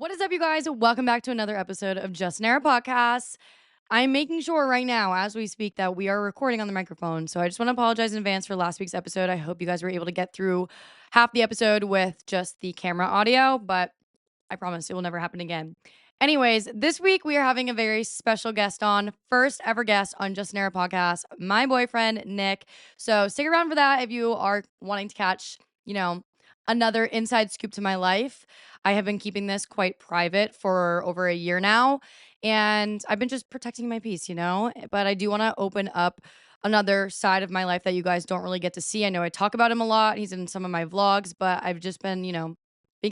What is up, you guys? Welcome back to another episode of Just an Air Podcast. I'm making sure right now, as we speak, that we are recording on the microphone. So I just want to apologize in advance for last week's episode. I hope you guys were able to get through half the episode with just the camera audio, but I promise it will never happen again. Anyways, this week we are having a very special guest on, first ever guest on Just an Air Podcast, my boyfriend, Nick. So stick around for that if you are wanting to catch, another inside scoop to my life. I have been keeping this quite private for over a year now, and I've been just protecting my peace. But I do want to open up another side of my life that you guys don't really get to see. I know I talk about him a lot. He's in some of my vlogs, but I've just been, being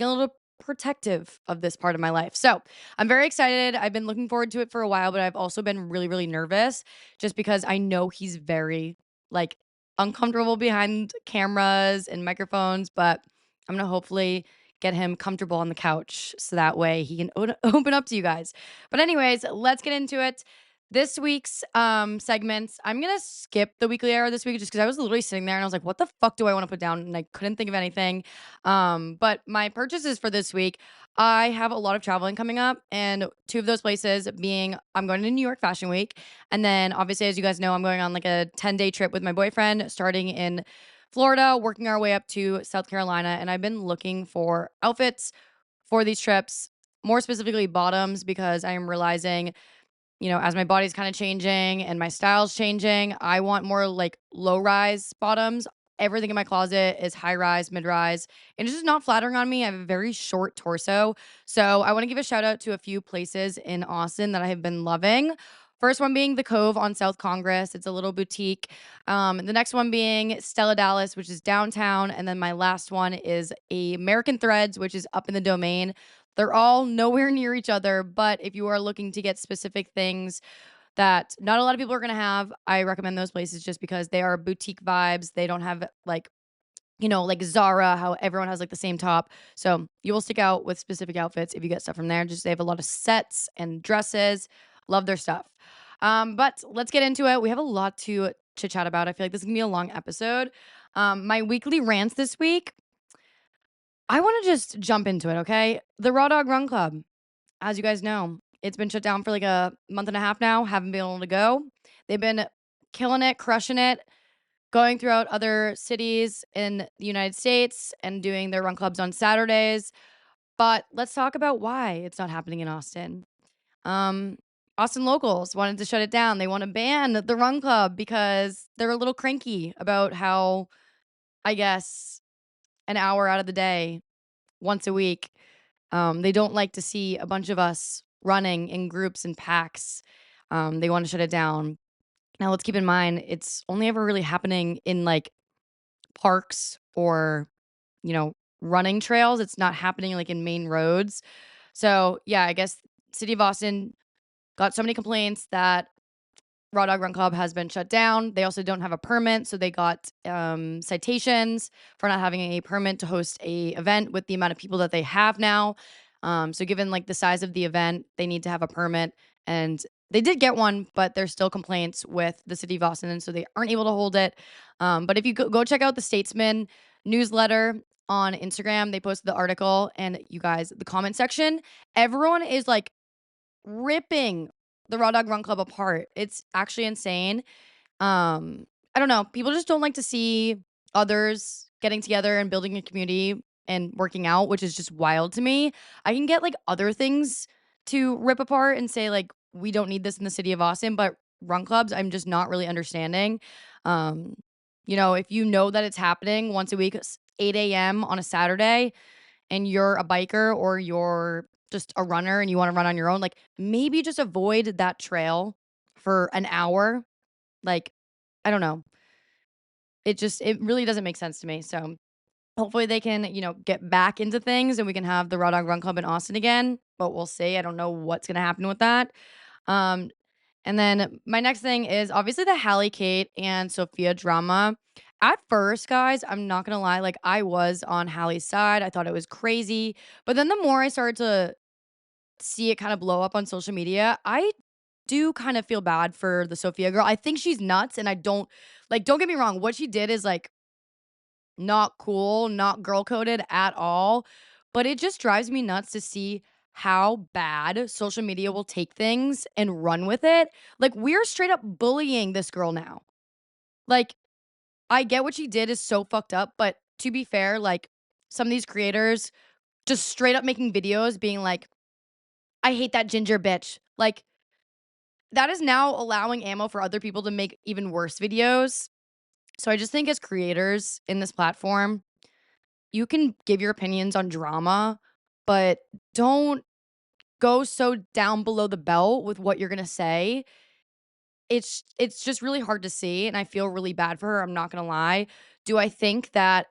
a little protective of this part of my life. So I'm very excited. I've been looking forward to it for a while, but I've also been really, really nervous just because I know he's very like uncomfortable behind cameras and microphones, but I'm going to hopefully get him comfortable on the couch so that way he can open up to you guys. But anyways, let's get into it. This week's segments, I'm gonna skip the weekly hour this week just because I was literally sitting there and I was like, what the fuck do I want to put down? And I couldn't think of anything. But my purchases for this week, I have a lot of traveling coming up, and two of those places being I'm going to New York Fashion Week. And then obviously, as you guys know, I'm going on like a 10-day trip with my boyfriend starting in Florida, working our way up to South Carolina. And I've been looking for outfits for these trips, more specifically bottoms, because I am realizing, as my body's kind of changing and my style's changing, I want more like low rise bottoms. Everything in my closet is high rise, mid rise, and it's just not flattering on me. I have a very short torso. So I want to give a shout out to a few places in Austin that I have been loving. First one being The Cove on South Congress. It's a little boutique. The next one being Stella Dallas, which is downtown. And then my last one is a American Threads, which is up in the Domain. They're all nowhere near each other, but if you are looking to get specific things that not a lot of people are going to have, I recommend those places just because they are boutique vibes. They don't have like Zara, how everyone has like the same top. So you will stick out with specific outfits if you get stuff from there. Just they have a lot of sets and dresses. Love their stuff. But let's get into it. We have a lot to chit chat about. I feel like this is gonna be a long episode. My weekly rants this week. I want to just jump into it, okay? The Raw Dog Run Club, as you guys know, it's been shut down for like a month and a half now. Haven't been able to go. They've been killing it, crushing it, going throughout other cities in the United States and doing their run clubs on Saturdays. But let's talk about why it's not happening in Austin. Um, Austin locals wanted to shut it down. They want to ban the run club because they're a little cranky about how, I guess, an hour out of the day, once a week, they don't like to see a bunch of us running in groups and packs. They want to shut it down. Now, let's keep in mind, it's only ever really happening in like parks or, you know, running trails. It's not happening like in main roads. So, yeah, I guess City of Austin got so many complaints that Raw Dog Run Club has been shut down. They also don't have a permit, so they got citations for not having a permit to host a event with the amount of people that they have now. So given like the size of the event, they need to have a permit, and they did get one, but there's still complaints with the city of Austin, and so they aren't able to hold it. But if you go check out the Statesman newsletter on Instagram, they posted the article, and you guys, the comment section, everyone is like ripping the Raw Dog Run Club apart. It's actually insane. I don't know. People just don't like to see others getting together and building a community and working out, which is just wild to me. I can get like other things to rip apart and say like we don't need this in the city of Austin, but run clubs, I'm just not really understanding. Um, if you know that it's happening once a week, 8 a.m. on a Saturday, and you're a biker or you're just a runner and you want to run on your own, like maybe just avoid that trail for an hour. Like, I don't know. It really doesn't make sense to me. So hopefully they can, get back into things and we can have the Raw Dog Run Club in Austin again. But we'll see. I don't know what's gonna happen with that. Um, and then my next thing is obviously the Hallie Kate and Sophia drama. At first, guys, I'm not gonna lie, like I was on Hallie's side. I thought it was crazy. But then the more I started to see it kind of blow up on social media, I do kind of feel bad for the Sophia girl. I think she's nuts, and I don't get me wrong, what she did is like not cool, not girl coded at all. But it just drives me nuts to see how bad social media will take things and run with it. Like, we're straight up bullying this girl now. Like, I get what she did is so fucked up, but to be fair, like, some of these creators just straight up making videos being like, "I hate that ginger bitch." Like, that is now allowing ammo for other people to make even worse videos. So I just think as creators in this platform, you can give your opinions on drama, but don't go so down below the belt with what you're gonna say. It's just really hard to see, and I feel really bad for her, I'm not gonna lie. Do I think that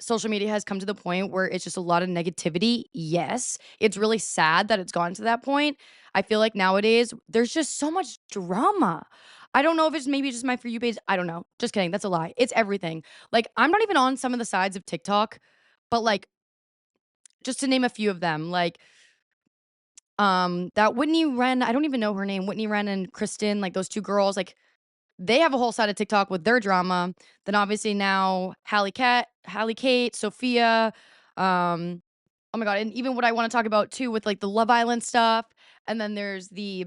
social media has come to the point where it's just a lot of negativity? Yes. It's really sad that it's gotten to that point. I feel like nowadays there's just so much drama. I don't know if it's maybe just my For You page. I don't know. Just kidding. That's a lie. It's everything. Like, I'm not even on some of the sides of TikTok, but like, just to name a few of them, like that Whitney Wren, I don't even know her name, Whitney Wren and Kristen, like those two girls, like they have a whole side of TikTok with their drama. Then obviously now Hallie Kate, Sophia, oh my god, and even what I want to talk about too with like the Love Island stuff. And then there's the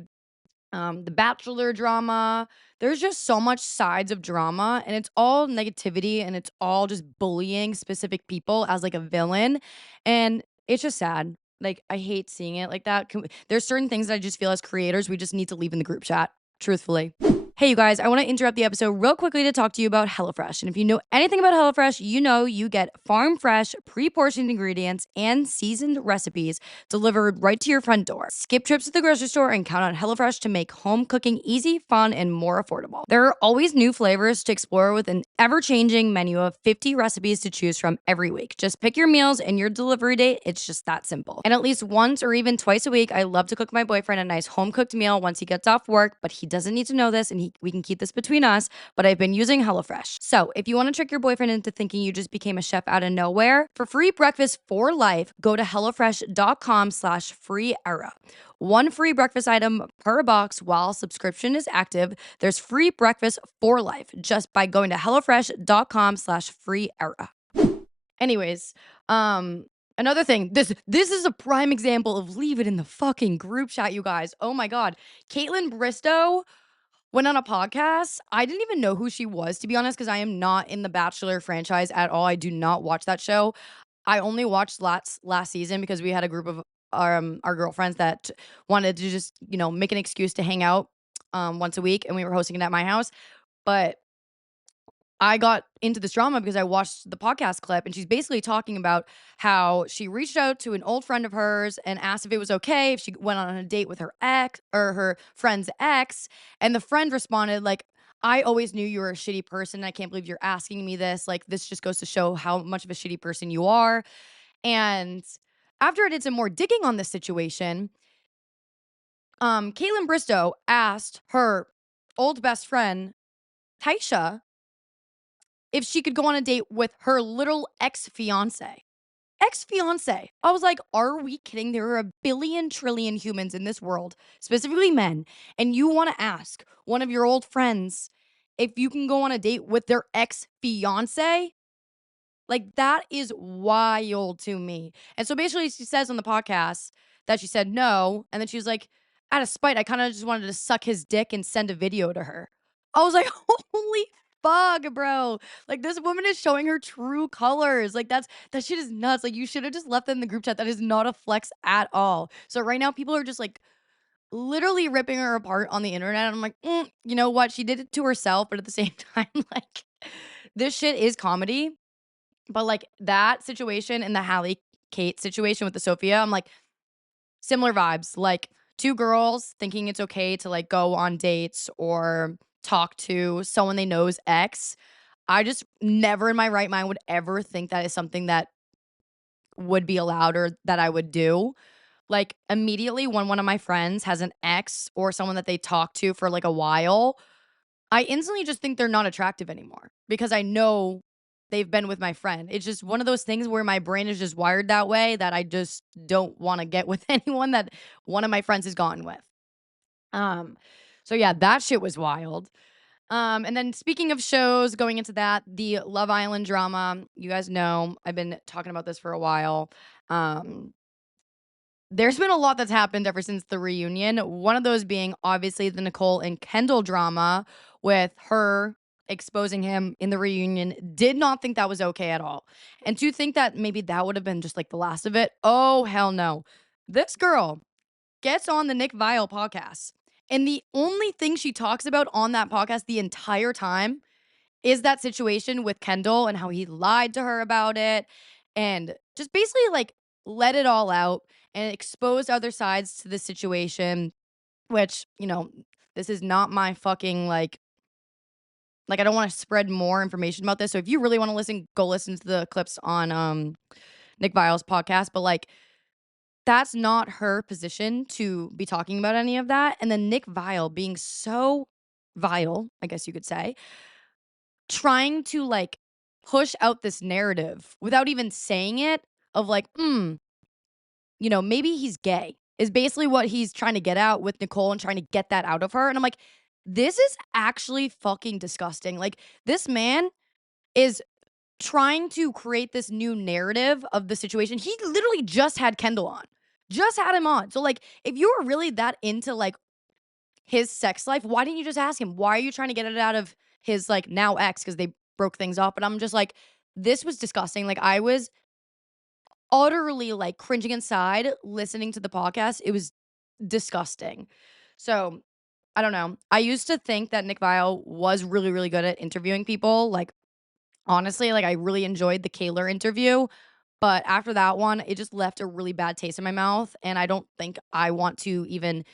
Bachelor drama. There's just so much sides of drama, and it's all negativity, and it's all just bullying specific people as like a villain, and it's just sad. Like, I hate seeing it like that. There's certain things that I just feel as creators we just need to leave in the group chat. Truthfully. Hey, you guys, I want to interrupt the episode real quickly to talk to you about HelloFresh. And if you know anything about HelloFresh, you know you get farm fresh, pre portioned ingredients and seasoned recipes delivered right to your front door. Skip trips to the grocery store and count on HelloFresh to make home cooking easy, fun, and more affordable. There are always new flavors to explore with an ever changing menu of 50 recipes to choose from every week. Just pick your meals and your delivery date. It's just that simple. And at least once or even twice a week, I love to cook my boyfriend a nice home cooked meal once he gets off work, but he doesn't need to know this and we can keep this between us. But I've been using HelloFresh. So if you want to trick your boyfriend into thinking you just became a chef out of nowhere, for free breakfast for life, go to HelloFresh.com/free era. One free breakfast item per box while subscription is active. There's free breakfast for life just by going to HelloFresh.com/free era. Anyways, another thing, this is a prime example of leave it in the fucking group chat, you guys. Oh my god. Caitlin Bristow went on a podcast. I didn't even know who she was, to be honest, because I am not in the Bachelor franchise at all. I do not watch that show. I only watched last season because we had a group of our girlfriends that wanted to just, make an excuse to hang out once a week, and we were hosting it at my house. But I got into this drama because I watched the podcast clip, and she's basically talking about how she reached out to an old friend of hers and asked if it was okay if she went on a date with her ex or her friend's ex. And the friend responded, like, I always knew you were a shitty person. I can't believe you're asking me this. Like, this just goes to show how much of a shitty person you are. And after I did some more digging on this situation, Caitlin Bristow asked her old best friend, Taisha, if she could go on a date with her little ex-fiance. Ex-fiance. I was like, are we kidding? There are a billion trillion humans in this world, specifically men, and you want to ask one of your old friends if you can go on a date with their ex-fiance? Like, that is wild to me. And so basically, she says on the podcast that she said no. And then she was like, out of spite, I kind of just wanted to suck his dick and send a video to her. I was like, holy fuck, bro. Like, this woman is showing her true colors. Like, that shit is nuts. Like, you should have just left that in the group chat. That is not a flex at all. So right now, people are just like literally ripping her apart on the internet. And I'm like, you know what? She did it to herself. But at the same time, like, this shit is comedy. But, like, that situation and the Hallie Kate situation with the Sophia, I'm like, similar vibes. Like, 2 girls thinking it's okay to, like, go on dates or talk to someone they know's ex. I just never in my right mind would ever think that is something that would be allowed or that I would do. Like, immediately when one of my friends has an ex or someone that they talk to for, like, a while, I instantly just think they're not attractive anymore because I know they've been with my friend. It's just one of those things where my brain is just wired that way that I just don't wanna get with anyone that one of my friends has gone with. Um, so yeah, that shit was wild. And then speaking of shows, going into that, the Love Island drama, you guys know I've been talking about this for a while. Um there's been a lot that's happened ever since the reunion. One of those being obviously the Nicole and Kendall drama with her exposing him in the reunion. Did not think that was okay at all. And to think that maybe that would have been just like the last of it. Oh, hell no. This girl gets on the Nick Viall podcast. And the only thing she talks about on that podcast the entire time is that situation with Kendall and how he lied to her about it and just basically like let it all out and expose other sides to the situation, which, this is not my fucking I don't want to spread more information about this. So if you really want to listen, go listen to the clips on Nick Viall's podcast, but like that's not her position to be talking about any of that. And then Nick Viall being so vile, I guess you could say, trying to like push out this narrative without even saying it of like, maybe he's gay is basically what he's trying to get out with Nicole and trying to get that out of her. And I'm like, this is actually fucking disgusting. Like, this man is trying to create this new narrative of the situation. He literally just had Kendall on, just had him on. So, like, if you were really that into like his sex life, why didn't you just ask him? Why are you trying to get it out of his like now ex? Because they broke things off. But I'm just like, this was disgusting. Like, I was utterly like cringing inside listening to the podcast. It was disgusting. So I don't know. I used to think that Nick Viall was really, really good at interviewing people. Like, honestly, like I really enjoyed the Kaler interview. But after that one, it just left a really bad taste in my mouth. And I don't think I want to even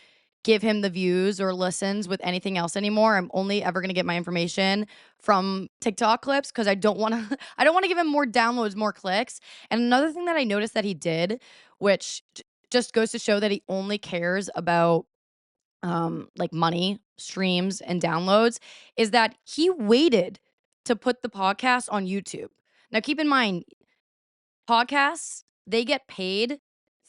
give him the views or listens with anything else anymore. I'm only ever going to get my information from TikTok clips because I don't want to I don't want to give him more downloads, more clicks. And another thing that I noticed that he did, which just goes to show that he only cares about like money, streams and downloads, is that he waited to put the podcast on YouTube. Now keep in mind, podcasts, they get paid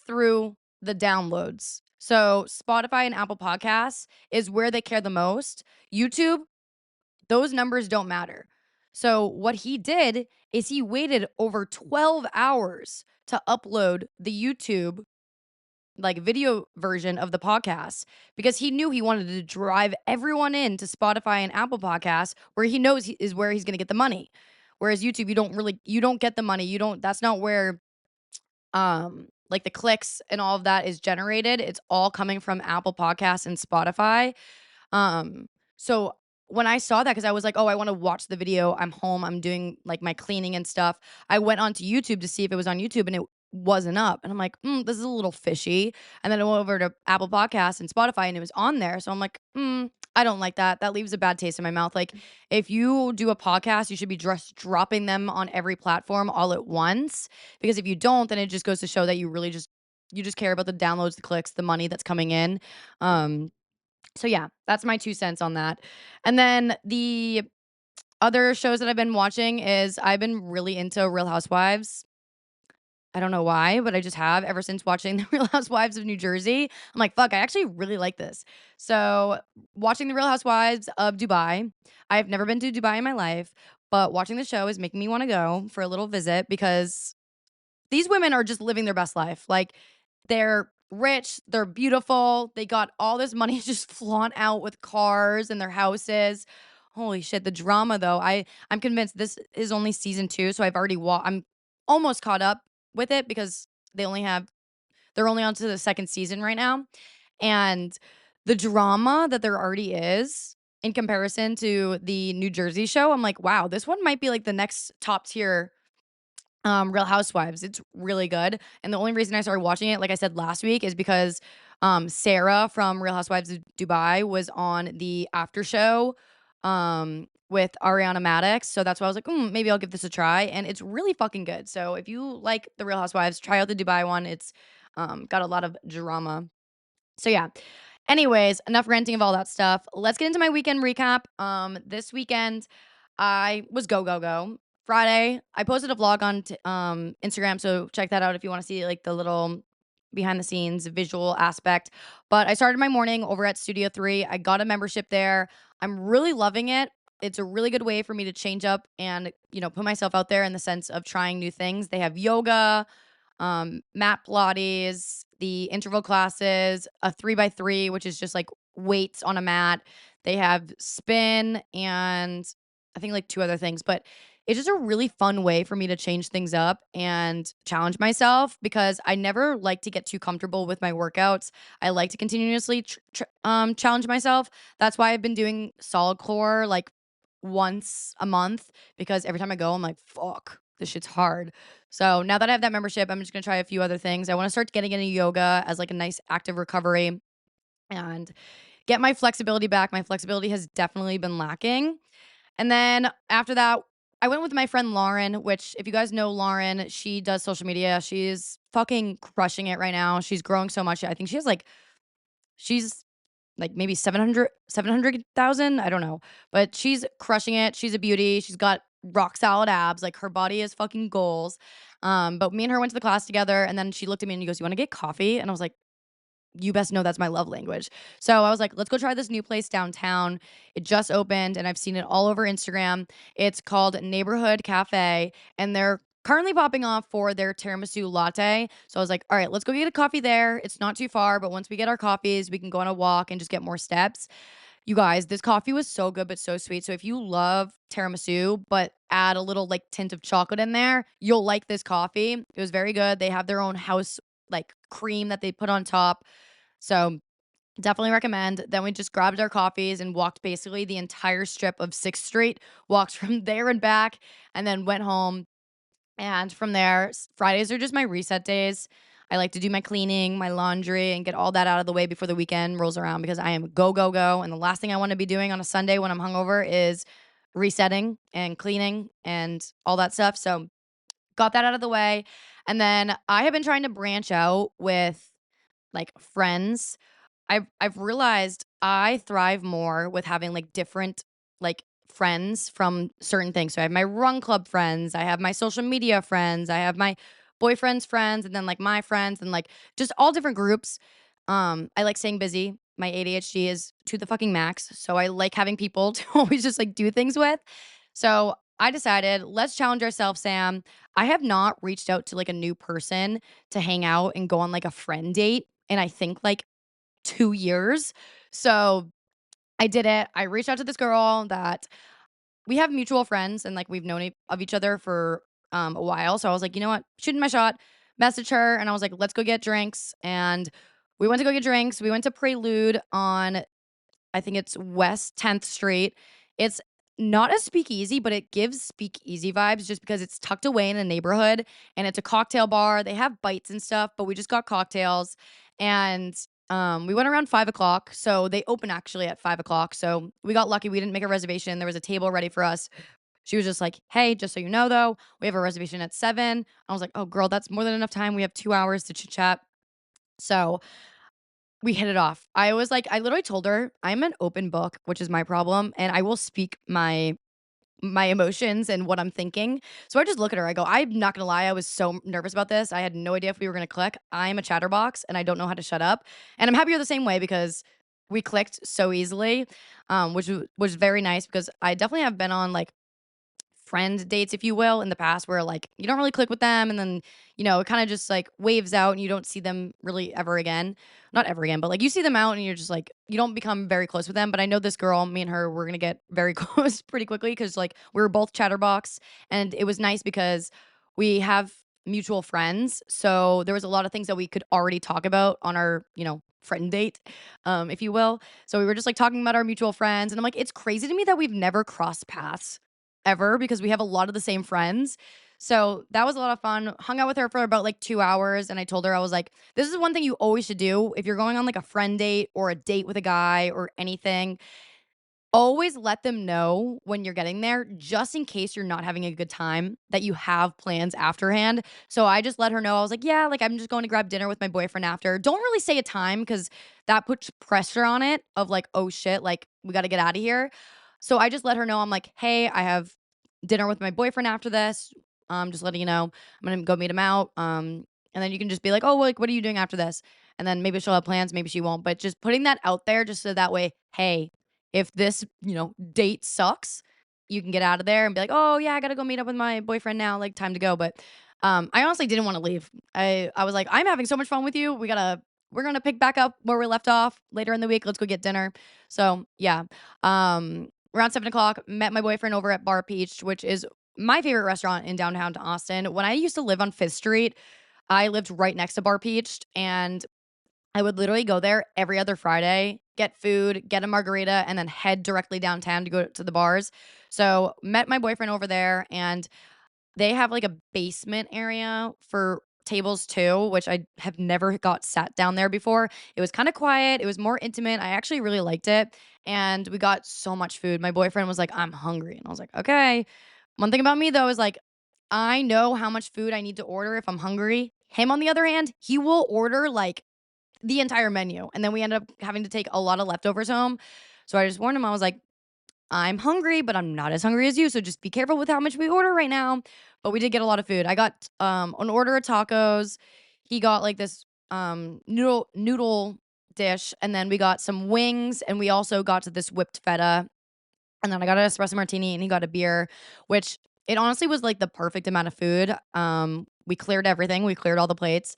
through the downloads. So Spotify and Apple Podcasts is where they care the most. YouTube, those numbers don't matter. So what he did is he waited over 12 hours to upload the YouTube like video version of the podcast because he knew he wanted to drive everyone in to Spotify and Apple Podcasts where he knows is where he's going to get the money. Whereas YouTube, you don't get the money. You don't That's not where like the clicks and all of that is generated. It's all coming from Apple Podcasts and Spotify. So when I saw that, because I was like, oh, I want to watch the video. I'm home. I'm doing like my cleaning and stuff. I went onto YouTube to see if it was on YouTube and it wasn't up. And I'm like, this is a little fishy. And then I went over to Apple Podcasts and Spotify and it was on there. So I'm like, I don't like that. That leaves a bad taste in my mouth. Like, if you do a podcast, you should be just dropping them on every platform all at once. Because if you don't, then it just goes to show that you just care about the downloads, the clicks, the money that's coming in. So yeah, that's my 2 cents on that. And then the other shows that I've been watching is I've been really into Real Housewives. I don't know why, but I just have ever since watching The Real Housewives of New Jersey. I'm like, fuck, I actually really like this. So, watching The Real Housewives of Dubai. I've never been to Dubai in my life, but watching the show is making me want to go for a little visit because these women are just living their best life. Like, they're rich, they're beautiful, they got all this money to just flaunt out with cars and their houses. Holy shit, the drama though. I'm convinced this is only season 2, so I'm almost caught up with it because they're only on to the second season right now. And the drama that there already is in comparison to the New Jersey show, I'm like, wow, this one might be like the next top tier Real Housewives. It's really good. And the only reason I started watching it, like I said last week, is because Sarah from Real Housewives of Dubai was on the after show with Ariana Madix. So that's why I was like, maybe I'll give this a try. And it's really fucking good. So if you like the Real Housewives, try out the Dubai one. It's got a lot of drama. So yeah. Anyways, enough ranting of all that stuff. Let's get into my weekend recap. This weekend I was go go go. Friday, I posted a vlog on Instagram, so check that out if you want to see like the little behind the scenes visual aspect. But I started my morning over at Studio 3. I got a membership there. I'm really loving it. It's a really good way for me to change up and, put myself out there in the sense of trying new things. They have yoga, mat Pilates, the interval classes, a 3x3, which is just like weights on a mat. They have spin and I think like two other things, but it's just a really fun way for me to change things up and challenge myself because I never like to get too comfortable with my workouts. I like to continuously challenge myself. That's why I've been doing solid core like once a month because every time I go, I'm like, fuck, this shit's hard. So now that I have that membership, I'm just gonna try a few other things. I want to start getting into yoga as like a nice active recovery and get my flexibility back. My flexibility has definitely been lacking. And then after that, I went with my friend Lauren, which if you guys know Lauren, she does social media. She's fucking crushing it right now. She's growing so much. I think she's like maybe 700,000. I don't know. But she's crushing it. She's a beauty. She's got rock solid abs. Like her body is fucking goals. But me and her went to the class together and then she looked at me and she goes, "You want to get coffee?" And I was like, you best know that's my love language. So I was like, let's go try this new place downtown. It just opened and I've seen it all over Instagram. It's called Neighborhood Cafe and they're currently popping off for their tiramisu latte. So I was like, all right, let's go get a coffee there. It's not too far, but once we get our coffees, we can go on a walk and just get more steps. You guys, this coffee was so good but so sweet. So if you love tiramisu but add a little like tint of chocolate in there, you'll like this coffee. It was very good. They have their own house like cream that they put on top. So definitely recommend. Then we just grabbed our coffees and walked basically the entire strip of 6th Street, walked from there and back, and then went home. And from there, Fridays are just my reset days. I like to do my cleaning, my laundry, and get all that out of the way before the weekend rolls around because I am go, go, go. And the last thing I want to be doing on a Sunday when I'm hungover is resetting and cleaning and all that stuff. So, got that out of the way. And then I have been trying to branch out with like friends. I've realized I thrive more with having like different like friends from certain things. So I have my run club friends, I have my social media friends, I have my boyfriend's friends, and then like my friends and like just all different groups. I like staying busy. My ADHD is to the fucking max. So I like having people to always just like do things with. So I decided, let's challenge ourselves, Sam. I have not reached out to like a new person to hang out and go on like a friend date. And I think like 2 years. So I did it. I reached out to this girl that we have mutual friends and like we've known of each other for a while. So I was like, you know what? Shooting my shot. Message her and I was like, let's go get drinks. And we went to go get drinks. We went to Prelude on I think it's West 10th Street. It's not a speakeasy, but it gives speakeasy vibes just because it's tucked away in a neighborhood and it's a cocktail bar. They have bites and stuff, but we just got cocktails and we went around 5 o'clock. So they open actually at 5 o'clock. So we got lucky. We didn't make a reservation. There was a table ready for us. She was just like, hey, just so you know, though, we have a reservation at 7. I was like, oh, girl, that's more than enough time. We have 2 hours to chit chat. So we hit it off. I was like I literally told her, "I'm an open book," which is my problem, and I will speak my emotions and what I'm thinking. So I just look at her, I go, "I'm not gonna lie, I was so nervous about this. I had no idea if we were gonna click. I'm a chatterbox, and I don't know how to shut up." And I'm happy you're the same way because we clicked so easily, which was very nice because I definitely have been on, like, friend dates, if you will, in the past where like you don't really click with them and then, it kind of just like waves out and you don't see them really ever again. Not ever again, but like you see them out and you're just like, you don't become very close with them. But I know this girl, me and her, we're going to get very close pretty quickly because like we were both chatterbox and it was nice because we have mutual friends. So there was a lot of things that we could already talk about on our, friend date, if you will. So we were just like talking about our mutual friends. And I'm like, it's crazy to me that we've never crossed paths ever because we have a lot of the same friends. So that was a lot of fun. Hung out with her for about like 2 hours. And I told her, I was like, this is one thing you always should do if you're going on like a friend date or a date with a guy or anything. Always let them know when you're getting there, just in case you're not having a good time, that you have plans afterhand. So I just let her know. I was like, yeah, like I'm just going to grab dinner with my boyfriend after. Don't really say a time because that puts pressure on it of like, oh shit, like we got to get out of here. So I just let her know. I'm like, hey, I have dinner with my boyfriend after this. Just letting you know, I'm gonna go meet him out. And then you can just be like, oh, like, what are you doing after this? And then maybe she'll have plans, maybe she won't. But just putting that out there, just so that way, hey, if this, date sucks, you can get out of there and be like, "Oh, yeah, I gotta go meet up with my boyfriend now, like, time to go." But, I honestly didn't wanna leave. I was like, "I'm having so much fun with you. We're gonna pick back up where we left off later in the week. Let's go get dinner." So, yeah. Around 7 o'clock, met my boyfriend over at Bar Peach, which is my favorite restaurant in downtown Austin. When I used to live on 5th Street, I lived right next to Bar Peach, and I would literally go there every other Friday, get food, get a margarita, and then head directly downtown to go to the bars. So, met my boyfriend over there, and they have, like, a basement area for tables too, which I have never got sat down there before. It was kinda quiet, it was more intimate, I actually really liked it, and we got so much food. My boyfriend was like, "I'm hungry," and I was like, "Okay." One thing about me, though, is, like, I know how much food I need to order if I'm hungry. Him, on the other hand, he will order, like, the entire menu, and then we ended up having to take a lot of leftovers home. So I just warned him, I was like, "I'm hungry, but I'm not as hungry as you, so just be careful with how much we order right now." But we did get a lot of food. I got, an order of tacos. He got, like, this, noodle dish, and then we got some wings, and we also got to this whipped feta. And then I got an espresso martini and he got a beer, which it honestly was like the perfect amount of food. We cleared everything. We cleared all the plates.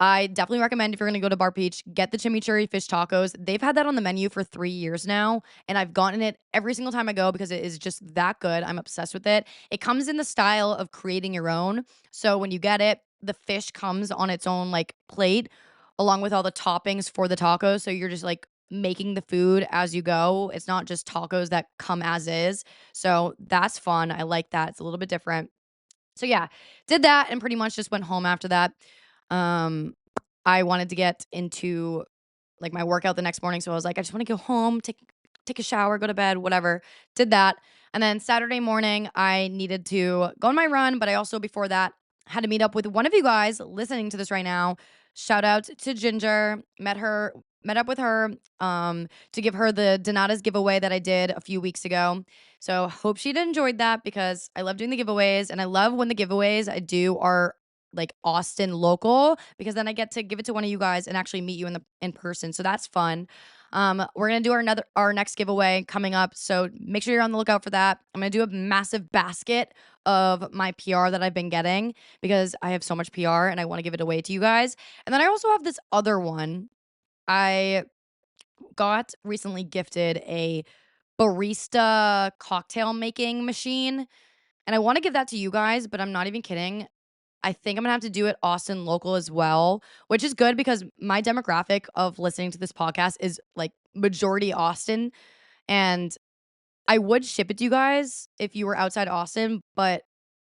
I definitely recommend if you're gonna go to Bar Peach, get the chimichurri fish tacos. They've had that on the menu for 3 years now, and I've gotten it every single time I go because it is just that good. I'm obsessed with it. It comes in the style of creating your own. So when you get it, the fish comes on its own like plate along with all the toppings for the tacos. So you're just like making the food as you go. It's not just tacos that come as is. So that's fun. I like that. It's a little bit different. So yeah, did that and pretty much just went home after that. Um I wanted to get into like my workout the next morning, so I was like I just want to go home, take a shower, go to bed, whatever. Did that. And then Saturday morning I needed to go on my run, but I also before that had to meet up with one of you guys listening to this right now. Shout out to Ginger. Met up with her to give her the Donatas giveaway that I did a few weeks ago. So hope she'd enjoyed that because I love doing the giveaways and I love when the giveaways I do are like Austin local because then I get to give it to one of you guys and actually meet you in person. So that's fun. We're gonna do our next giveaway coming up. So make sure you're on the lookout for that. I'm gonna do a massive basket of my PR that I've been getting because I have so much PR and I want to give it away to you guys. And then I also have this other one. I got recently gifted a barista cocktail making machine, and I wanna give that to you guys, but I'm not even kidding. I think I'm gonna have to do it Austin local as well, which is good because my demographic of listening to this podcast is, like, majority Austin, and I would ship it to you guys if you were outside Austin, but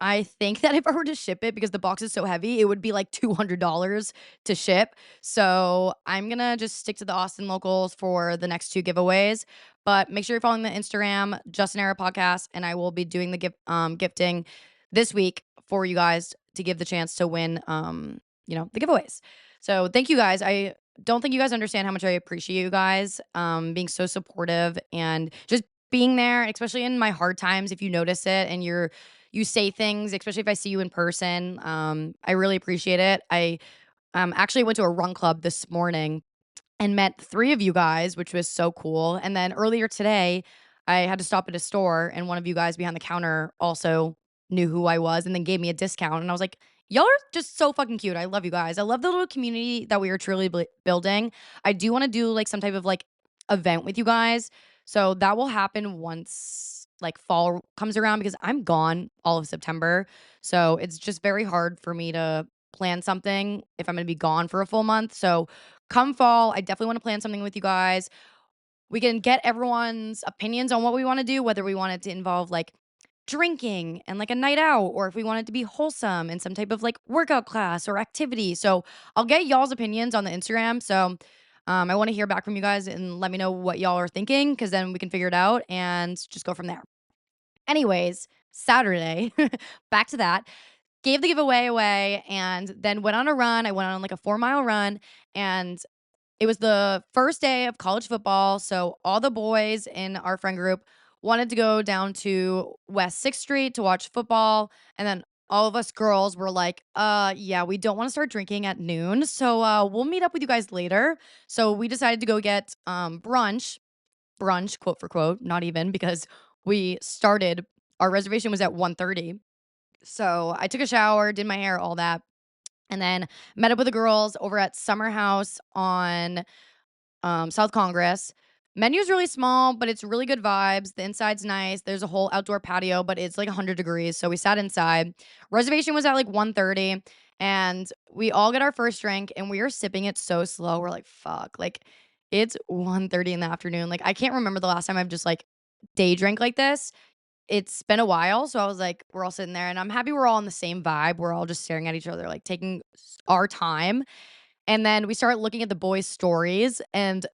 I think that if I were to ship it because the box is so heavy, it would be like $200 to ship. So I'm gonna just stick to the Austin locals for the next two giveaways. But make sure you're following the Instagram, Justin Era Podcast, and I will be doing the gifting this week for you guys to give the chance to win the giveaways. So thank you guys. I don't think you guys understand how much I appreciate you guys being so supportive and just being there, especially in my hard times. If you notice it and you say things, especially if I see you in person. I really appreciate it. I actually went to a run club this morning and met 3 of you guys, which was so cool. And then earlier today, I had to stop at a store, and one of you guys behind the counter also knew who I was and then gave me a discount. And I was like, y'all are just so fucking cute. I love you guys. I love the little community that we are truly building. I do want to do like some type of like event with you guys. So that will happen once like fall comes around because I'm gone all of September. So it's just very hard for me to plan something if I'm going to be gone for a full month. So come fall, I definitely want to plan something with you guys. We can get everyone's opinions on what we want to do, whether we want it to involve like drinking and like a night out, or if we want it to be wholesome and some type of like workout class or activity. So I'll get y'all's opinions on the Instagram. So I want to hear back from you guys and let me know what y'all are thinking because then we can figure it out and just go from there. Anyways, Saturday, back to that. Gave the giveaway away and then went on a run. I went on like a 4-mile run and it was the first day of college football, so all the boys in our friend group wanted to go down to West 6th Street to watch football, and then all of us girls were like, yeah, we don't wanna start drinking at noon, so, we'll meet up with you guys later." So we decided to go get, brunch, quote for quote, not even because we started our reservation was at 1:30. So I took a shower, did my hair, all that, and then met up with the girls over at Summer House on South Congress. Menu's really small, but it's really good vibes. The inside's nice. There's a whole outdoor patio, but it's like 100 degrees. So we sat inside. Reservation was at like 1:30, and we all get our first drink and we are sipping it so slow. We're like, fuck. Like it's 1:30 in the afternoon. Like I can't remember the last time I've just like day drank like this. It's been a while. So I was like, we're all sitting there and I'm happy we're all on the same vibe. We're all just staring at each other, like taking our time. And then we start looking at the boys' stories, and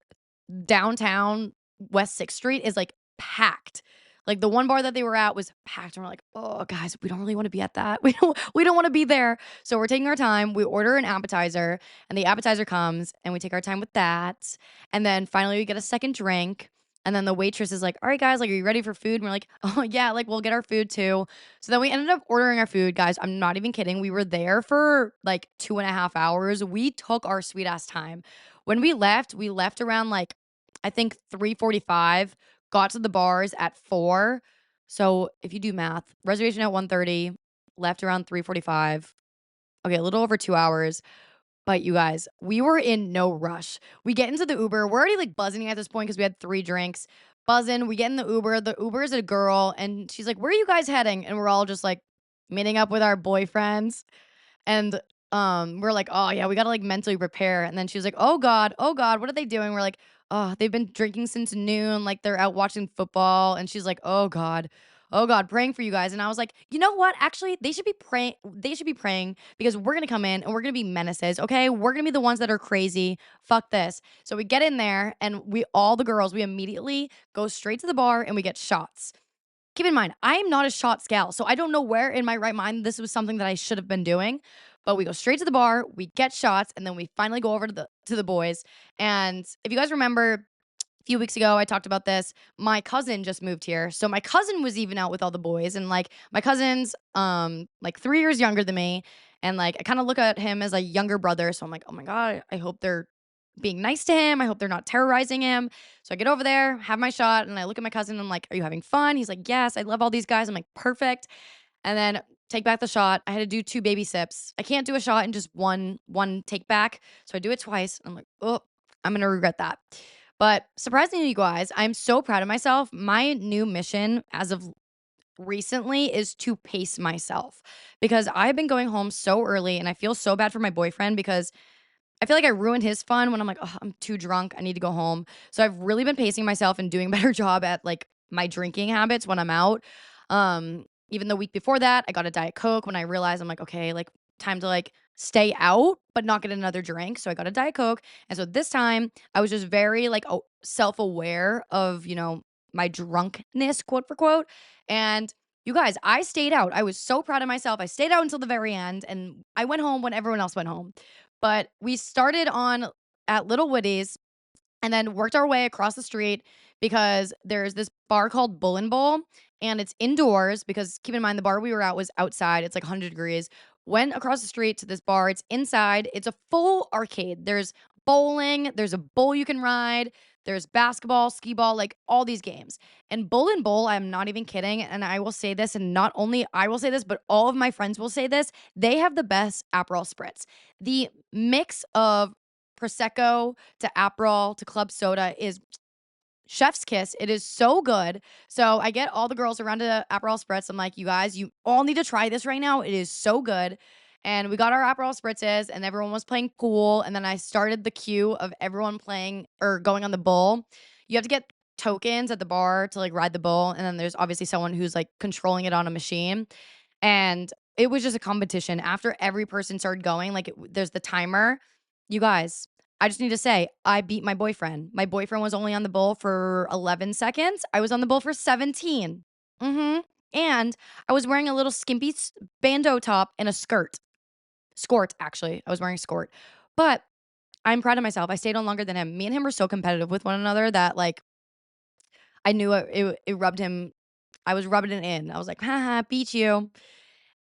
downtown West 6th Street is, like, packed. Like, the one bar that they were at was packed, and we're like, "Oh, guys, we don't really wanna be at that. We don't wanna be there." So we're taking our time, we order an appetizer, and the appetizer comes, and we take our time with that, and then finally we get a second drink, and then the waitress is like, "Alright, guys, like, are you ready for food?" And we're like, "Oh, yeah, like, we'll get our food too." So then we ended up ordering our food, guys, I'm not even kidding, we were there for, like, 2.5 hours. We took our sweet ass time. When we left around, like, I think 3:45, got to the bars at 4. So, if you do math, reservation at 1:30, left around 3:45. Okay, a little over 2 hours. But you guys, we were in no rush. We get into the Uber. We're already, like, buzzing at this point because we had 3 drinks. Buzzing, we get in the Uber. The Uber is a girl, and she's like, "Where are you guys heading?" And we're all just, like, meeting up with our boyfriends. And, we're like, "Oh, yeah, we gotta, like, mentally prepare." And then she was like, oh god, what are they doing?" We're like, "Oh, they've been drinking since noon, like, they're out watching football." And she's like, oh god, praying for you guys." And I was like, "You know what? Actually, they should be praying because we're gonna come in and we're gonna be menaces, okay? We're gonna be the ones that are crazy. Fuck this." So we get in there and the girls, we immediately go straight to the bar and we get shots. Keep in mind, I am not a shots gal, so I don't know where in my right mind this was something that I should have been doing. But we go straight to the bar, we get shots, and then we finally go over to the boys. And if you guys remember, a few weeks ago I talked about this. My cousin just moved here. So my cousin was even out with all the boys, and like my cousin's like 3 years younger than me, and like I kind of look at him as a younger brother, so I'm like, "Oh my god, I hope they're being nice to him. I hope they're not terrorizing him." So I get over there, have my shot, and I look at my cousin. I'm like, "Are you having fun?" He's like, "Yes, I love all these guys." I'm like, "Perfect." And then take back the shot. I had to do 2 baby sips. I can't do a shot in just one take back, so I do it twice. I'm like, "Oh, I'm gonna regret that." But surprisingly, you guys, I'm so proud of myself. My new mission as of recently is to pace myself because I've been going home so early and I feel so bad for my boyfriend because I feel like I ruined his fun when I'm like, "Oh, I'm too drunk. I need to go home." So I've really been pacing myself and doing a better job at like my drinking habits when I'm out. Even the week before that, I got a Diet Coke when I realized I'm like, okay, like time to like stay out but not get another drink. So I got a Diet Coke. And so this time I was just very like self-aware of, my drunkenness, quote for quote. And you guys, I stayed out. I was so proud of myself. I stayed out until the very end and I went home when everyone else went home. But we started on at Little Woody's and then worked our way across the street because there's this bar called Bull and Bowl and it's indoors because keep in mind the bar we were at was outside. It's like 100 degrees. Went across the street to this bar. It's inside. It's a full arcade. There's bowling, there's a bull you can ride, there's basketball, skee ball, like all these games. And Bull and Bowl, I'm not even kidding, and I will say this and not only I will say this, but all of my friends will say this, they have the best Aperol spritz. The mix of prosecco to Aperol to club soda is chef's kiss. It is so good. So I get all the girls around to Aperol Spritz. I'm like, "You guys, you all need to try this right now. It is so good." And we got our Aperol Spritzes and everyone was playing pool. And then I started the queue of everyone playing or going on the bull. You have to get tokens at the bar to like ride the bull. And then there's obviously someone who's like controlling it on a machine. And it was just a competition. After every person started going, like there's the timer. You guys, I just need to say, I beat my boyfriend. My boyfriend was only on the bull for 11 seconds. I was on the bull for 17. Mhm. And I was wearing a little skimpy bandeau top and a skirt. Skort, actually. I was wearing a skort. But I'm proud of myself. I stayed on longer than him. Me and him were so competitive with one another that like I knew it rubbed him. I was rubbing it in. I was like, haha, beat you.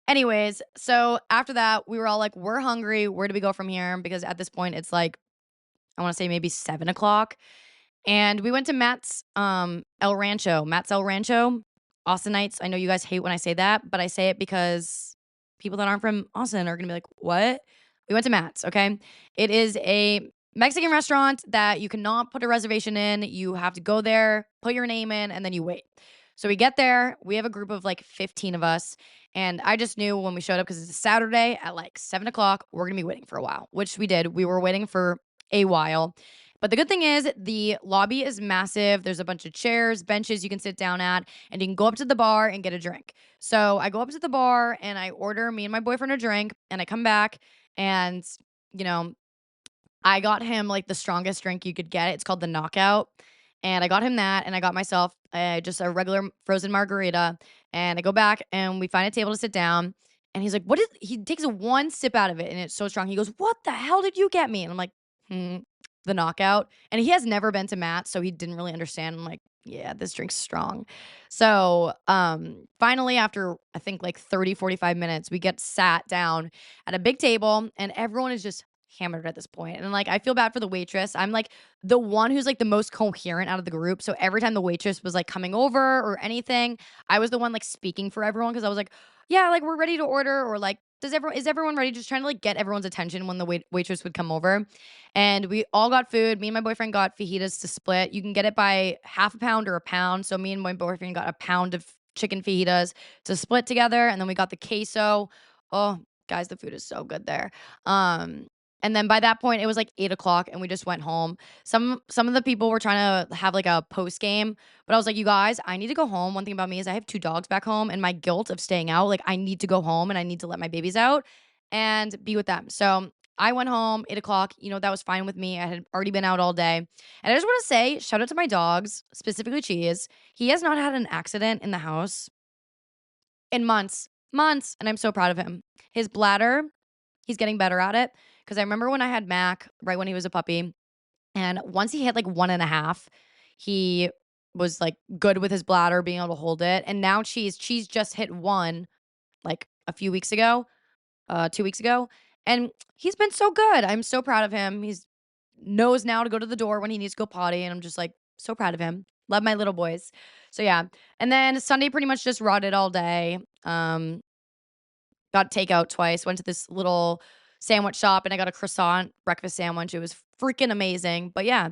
Anyways, so after that, we were all like, we're hungry. Where do we go from here? Because at this point, it's like, I want to say maybe 7 o'clock. And we went to Matt's El Rancho. Matt's El Rancho. Austinites. I know you guys hate when I say that, but I say it because people that aren't from Austin are gonna be like, what? We went to Matt's, okay? It is a Mexican restaurant that you cannot put a reservation in. You have to go there, put your name in, and then you wait. So we get there. We have a group of like 15 of us. And I just knew when we showed up, because it's a Saturday at like 7 o'clock, we're going to be waiting for a while, which we did. We were waiting for a while. But the good thing is, the lobby is massive. There's a bunch of chairs, benches you can sit down at, and you can go up to the bar and get a drink. So I go up to the bar and I order me and my boyfriend a drink, and I come back and, you know, I got him like the strongest drink you could get. It's called the Knockout. And I got him that, and I got myself just a regular frozen margarita. And I go back, and we find a table to sit down. And he's like, "What is?" He takes a one sip out of it, and it's so strong. He goes, "What the hell did you get me?" And I'm like, "Hmm, the Knockout." And he has never been to Matt, so he didn't really understand. I'm like, "Yeah, this drink's strong." So finally, after I think like 30, 45 minutes, we get sat down at a big table, and everyone is just hammered at this point. And like, I feel bad for the waitress. I'm like the one who's like the most coherent out of the group. So every time the waitress was like coming over or anything, I was the one like speaking for everyone, because I was like, yeah, like we're ready to order, or like, is everyone ready? Just trying to like get everyone's attention when the waitress would come over. And we all got food. Me and my boyfriend got fajitas to split. You can get it by half a pound or a pound. So me and my boyfriend got a pound of chicken fajitas to split together. And then we got the queso. Oh, guys, the food is so good there. Um, and then by that point, it was like 8 o'clock, and we just went home. Some of the people were trying to have like a post game, but I was like, you guys, I need to go home. One thing about me is I have 2 dogs back home, and my guilt of staying out, like I need to go home and I need to let my babies out and be with them. So I went home 8 o'clock. That was fine with me. I had already been out all day, and I just want to say, shout out to my dogs, specifically Cheese. He has not had an accident in the house in months, and I'm so proud of him. His bladder, he's getting better at it. Because I remember when I had Mac, right when he was a puppy, and once he hit like 1.5, he was like good with his bladder, being able to hold it. And now Cheese just hit one like a few weeks ago, 2 weeks ago, and he's been so good. I'm so proud of him. He's knows now to go to the door when he needs to go potty, and I'm just like so proud of him. Love my little boys. So yeah. And then Sunday pretty much just rotted all day. Got takeout twice, went to this little sandwich shop, and I got a croissant breakfast sandwich. It was freaking amazing. But yeah,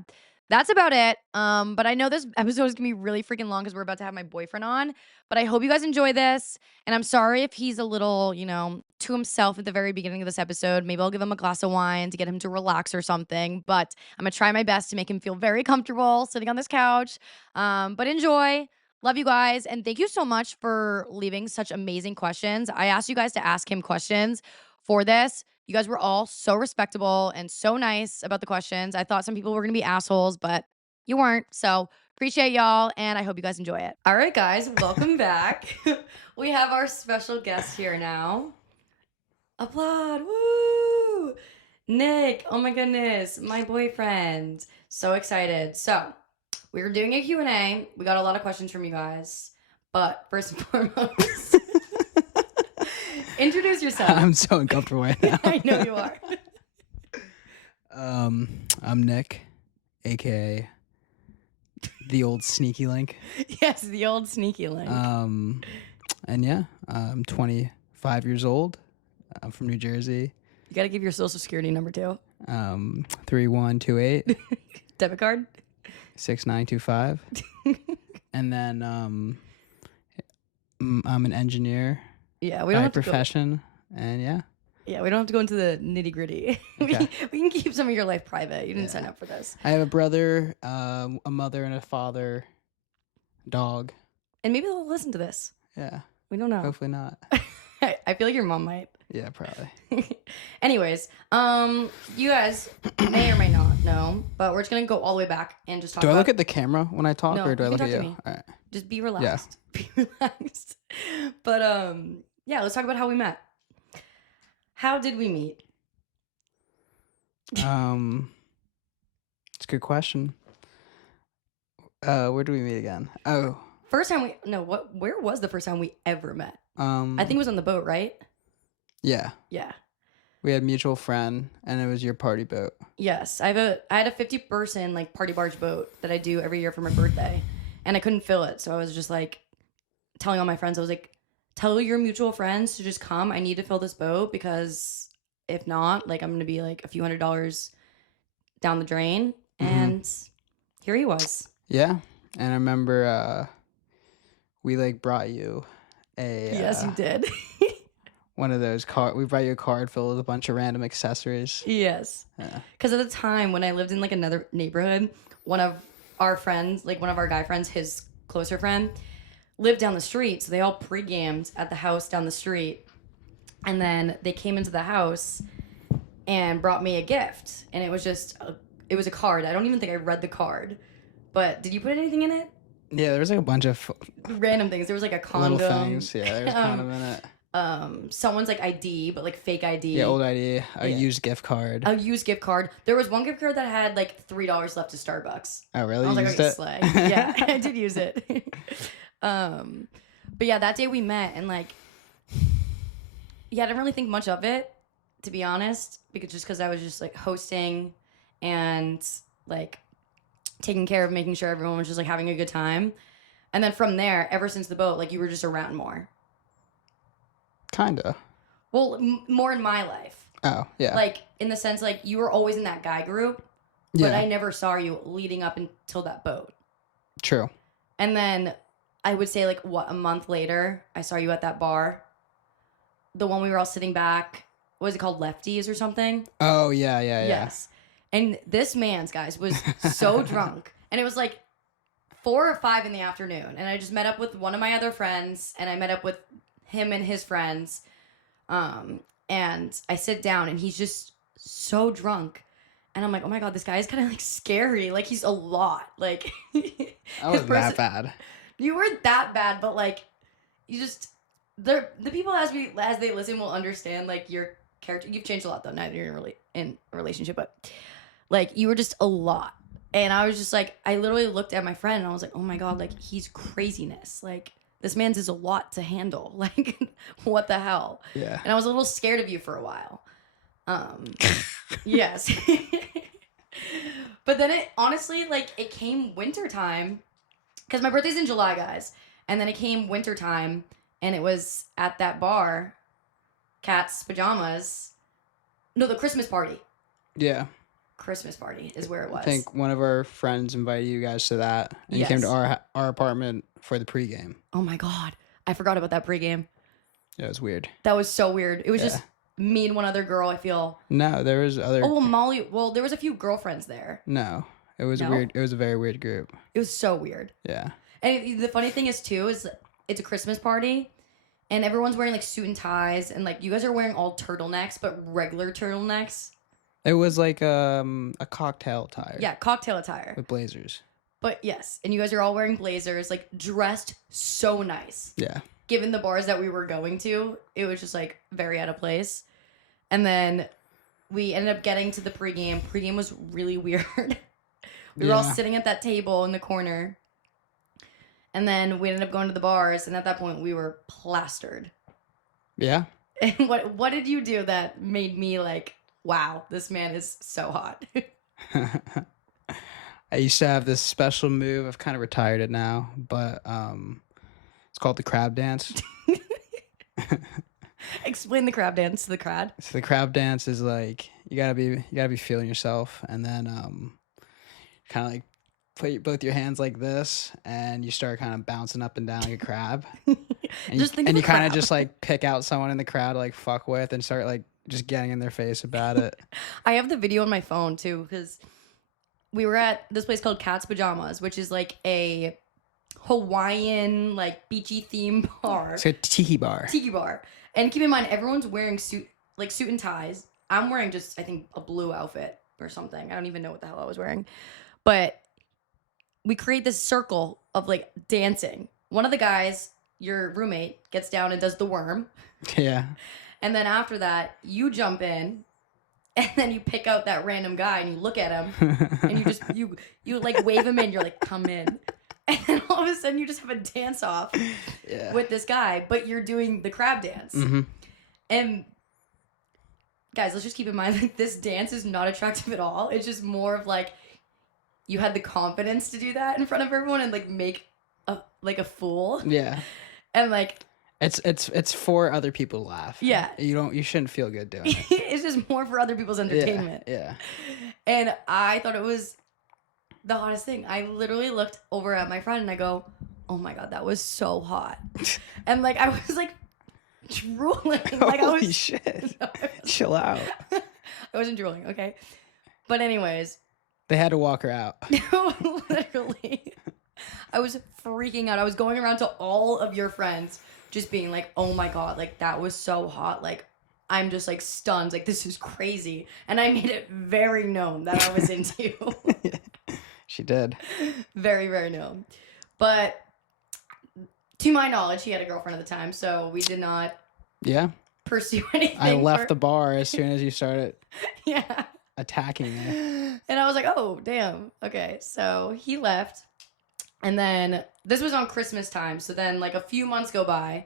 that's about it. But I know this episode is gonna be really freaking long because we're about to have my boyfriend on. But I hope you guys enjoy this. And I'm sorry if he's a little, to himself at the very beginning of this episode. Maybe I'll give him a glass of wine to get him to relax or something. But I'm gonna try my best to make him feel very comfortable sitting on this couch. But enjoy. Love you guys. And thank you so much for leaving such amazing questions. I asked you guys to ask him questions for this. You guys were all so respectable and so nice about the questions. I thought some people were going to be assholes, but you weren't. So appreciate y'all. And I hope you guys enjoy it. All right, guys, welcome back. We have our special guest here now. Applaud. Woo! Nick. Oh my goodness. My boyfriend. So excited. So we were doing a Q&A. We got a lot of questions from you guys. But first and foremost, introduce yourself. I'm so uncomfortable right now. I know you are. I'm Nick, aka the old sneaky link. Yes, the old sneaky link. And yeah, I'm 25 years old. I'm from New Jersey. You gotta give your social security number too. 3128 Debit card. 6925. And then I'm an engineer. Yeah, we don't by have to profession. And yeah. Yeah, we don't have to go into the nitty gritty. Okay. we can keep some of your life private. You didn't sign up for this. I have a brother, a mother, and a father, dog. And maybe they'll listen to this. Yeah. We don't know. Hopefully not. I feel like your mom might. Yeah, probably. Anyways, you guys may or may not know, but we're just gonna go all the way back and just talk. Do I look at the camera when I talk, No, or do I you look can at talk you? to me. All right. Just be relaxed. Yeah. Be relaxed. But yeah, let's talk about how we met. How did we meet? It's a good question. Where do we meet again? Oh. First time where was the first time we ever met? I think it was on the boat, right? Yeah. Yeah. We had a mutual friend, and it was your party boat. Yes. I had a 50-person like party barge boat that I do every year for my birthday, and I couldn't fill it. So I was just like telling all my friends, I was like, tell your mutual friends to just come. I need to fill this boat because if not, like I'm gonna be like a few $100s down the drain. Mm-hmm. And here he was. Yeah. And I remember we like brought you Yes, you a did. one of those we brought you a card filled with a bunch of random accessories. Yes. Yeah. Because at the time when I lived in like another neighborhood, one of our friends, like one of our guy friends, his closer friend, lived down the street. So they all pre-gamed at the house down the street. And then they came into the house and brought me a gift. And it was just, it was a card. I don't even think I read the card. But did you put anything in it? Yeah, there was like a bunch of random things. There was like a condom. little things. Yeah, there was a condom in it. Someone's like ID, but like fake ID. Yeah, old ID. A used gift card. A used gift card. There was one gift card that had like $3 left to Starbucks. Oh, really? I was used like, okay, it? slay. Yeah, I did use it. But yeah, that day we met and like, yeah, I didn't really think much of it, to be honest, because I was just like hosting and like taking care of making sure everyone was just like having a good time. And then from there, ever since the boat, like you were just around more. Kinda. Well, more in my life. Oh, yeah. Like in the sense like you were always in that guy group, but yeah. I never saw you leading up until that boat. True. And then I would say like a month later, I saw you at that bar. The one we were all sitting back. What was it called? Lefties or something? Oh, yeah. Yes. And this man's, guys, was so drunk. And it was like 4 or 5 in the afternoon. And I just met up with one of my other friends. And I met up with him and his friends. And I sit down and he's just so drunk. And I'm like, oh my God, this guy is kind of like scary. Like he's a lot. Like I wasn't that bad. You weren't that bad, but like you just the people as they listen will understand like your character. You've changed a lot though. Now that you're in a relationship, but like you were just a lot. And I was just like, I literally looked at my friend and I was like, oh my God, like he's craziness. Like this man's is a lot to handle. Like what the hell? Yeah. And I was a little scared of you for a while. Yes. But then it honestly, like it came wintertime. Because my birthday's in July, guys. And then it came wintertime, and it was at that bar, Cat's Pajamas. No, the Christmas party. Yeah. Christmas party is where it was. I think one of our friends invited you guys to that, and you came to our apartment for the pregame. Oh my God. I forgot about that pregame. Yeah, it was weird. That was so weird. It was just me and one other girl, I feel. No, there was other... Oh, well, Molly... Well, there was a few girlfriends there. No. It was weird. It was a very weird group. It was so weird. Yeah. And the funny thing is, too, is it's a Christmas party, and everyone's wearing, like, suit and ties, and, like, you guys are wearing all turtlenecks, but regular turtlenecks. It was like a cocktail attire. Yeah, cocktail attire. With blazers. But, yes, and you guys are all wearing blazers, like, dressed so nice. Yeah. Given the bars that we were going to, it was just, like, very out of place. And then we ended up getting to the pregame. Pregame was really weird. We were all sitting at that table in the corner. And then we ended up going to the bars. And at that point, we were plastered. Yeah. And what did you do that made me like, wow, this man is so hot? I used to have this special move. I've kind of retired it now. But it's called the crab dance. Explain the crab dance to the crowd. So the crab dance is like, you gotta be feeling yourself. And then kind of like put both your hands like this, and you start kind of bouncing up and down like a crab. And you kind of just like pick out someone in the crowd to like fuck with and start like just getting in their face about it. I have the video on my phone too, because we were at this place called Cat's Pajamas, which is like a Hawaiian like beachy theme bar. It's a tiki bar. Tiki bar. And keep in mind, everyone's wearing suit and ties. I'm wearing just, I think, a blue outfit or something. I don't even know what the hell I was wearing. But we create this circle of like dancing. One of the guys, your roommate, gets down and does the worm. Yeah. And then after that, you jump in, and then you pick out that random guy and you look at him, and you just you like wave him in. You're like, come in. And then all of a sudden, you just have a dance off with this guy, but you're doing the crab dance. Mm-hmm. And guys, let's just keep in mind, like, this dance is not attractive at all. It's just more of like, you had the confidence to do that in front of everyone and like make a fool. Yeah. And like, It's for other people to laugh. Yeah. You shouldn't feel good doing it. It's just more for other people's entertainment. Yeah. And I thought it was the hottest thing. I literally looked over at my friend and I go, "Oh my god, that was so hot." And like I was like drooling. Like Holy shit. Chill out. I wasn't drooling, okay? But anyways, they had to walk her out. Literally. I was freaking out. I was going around to all of your friends just being like, "Oh my god, like that was so hot. Like I'm just like stunned. Like this is crazy." And I made it very known that I was into you. She did. Very, very known. But to my knowledge, he had a girlfriend at the time, so we did not pursue anything. I left the bar as soon as you started yeah. attacking me. And I was like, "Oh, damn. Okay." So he left. And then this was on Christmas time. So then like a few months go by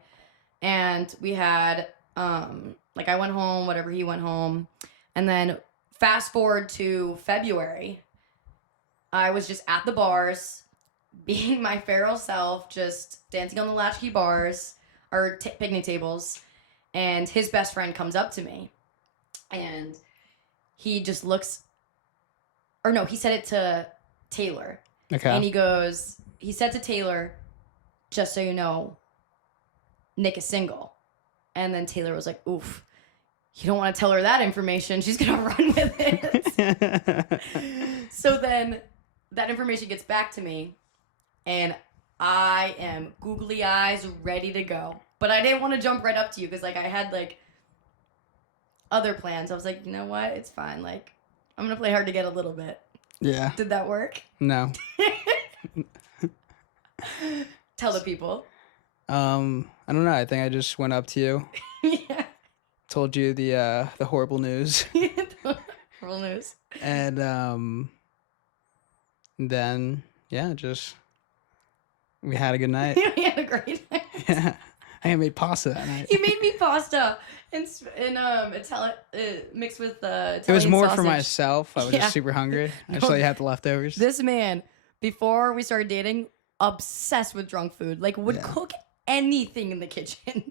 and we had like I went home, whatever, he went home. And then fast forward to February, I was just at the bars, being my feral self, just dancing on the latchkey bars or picnic tables. And his best friend comes up to me and he just looks, or no, he said it to Taylor. Okay. And he said to Taylor, "Just so you know, Nick is single." And then Taylor was like, "Oof, you don't want to tell her that information. She's going to run with it." So then that information gets back to me and I am googly eyes ready to go. But I didn't want to jump right up to you because like I had like other plans. I was like, "You know what? It's fine. Like I'm going to play hard to get a little bit." Yeah. Did that work? No. Tell the people. I don't know. I think I just went up to you. Yeah. Told you the horrible news. Horrible news. And then just we had a good night. We had a great night. Yeah. I made pasta that night. You made me pasta and mixed with Italian It was more sausage. for myself. I was just super hungry. I saw you had the leftovers. This man, before we started dating, obsessed with drunk food. Like would cook anything in the kitchen.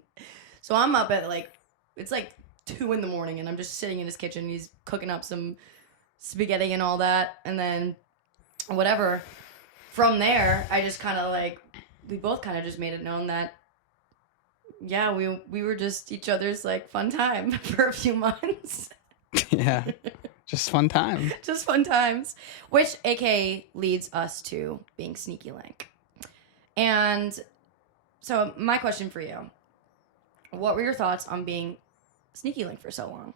So I'm up at like it's like 2 a.m. and I'm just sitting in his kitchen. He's cooking up some spaghetti and all that, and then whatever. From there, I just kind of like we both kind of just made it known that we were just each other's like fun time for a few months. Yeah. Just fun time. Just fun times, which aka leads us to being sneaky link. And so my question for you, what were your thoughts on being sneaky link for so long?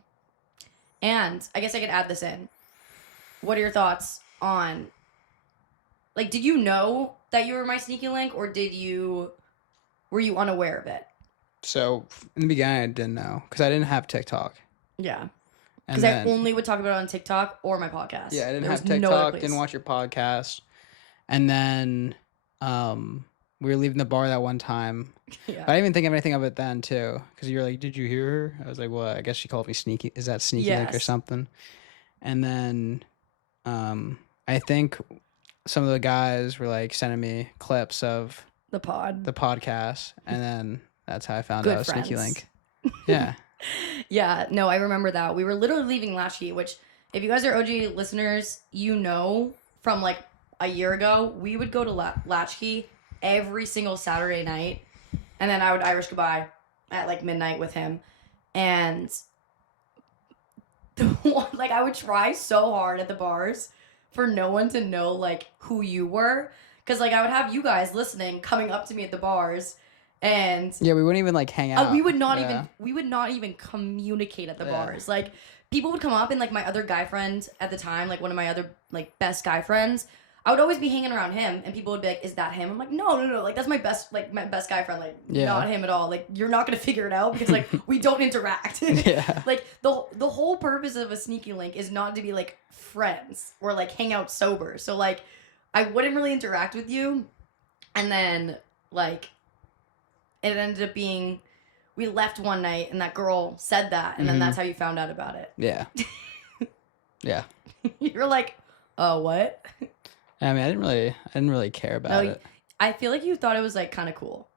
And I guess I could add this in. What are your thoughts on, like, did you know that you were my sneaky link or were you unaware of it? So in the beginning, I didn't know because I didn't have TikTok. Yeah. Because I only would talk about it on TikTok or my podcast. Yeah, I didn't have TikTok, didn't watch your podcast. And then we were leaving the bar that one time. Yeah. But I didn't even think of anything of it then, too. Because you were like, "Did you hear her?" I was like, "Well, I guess she called me sneaky. Is that sneaky link or something?" And then I think some of the guys were like sending me clips of the podcast. And then that's how I found out it was sneaky link. Yeah. Yeah, no, I remember that. We were literally leaving Latchkey, which if you guys are OG listeners, you know from like a year ago, we would go to Latchkey every single Saturday night. And then I would Irish goodbye at like midnight with him. And like I would try so hard at the bars for no one to know like who you were. Because like I would have you guys listening coming up to me at the bars. And yeah, we wouldn't even like hang out. we would not even communicate at the bars. Like people would come up and like my other guy friend at the time, like one of my other like best guy friends, I would always be hanging around him and people would be like, "Is that him?" I'm like, no, like that's my best guy friend, like not him at all. Like you're not gonna figure it out because like we don't interact. Yeah. Like the whole purpose of a sneaky link is not to be like friends or like hang out sober. So like I wouldn't really interact with you, and then like it ended up being, we left one night and that girl said that, and then that's how you found out about it. Yeah. Yeah. You're like, "Oh, what?" I mean, I didn't really care about it. I feel like you thought it was like kind of cool.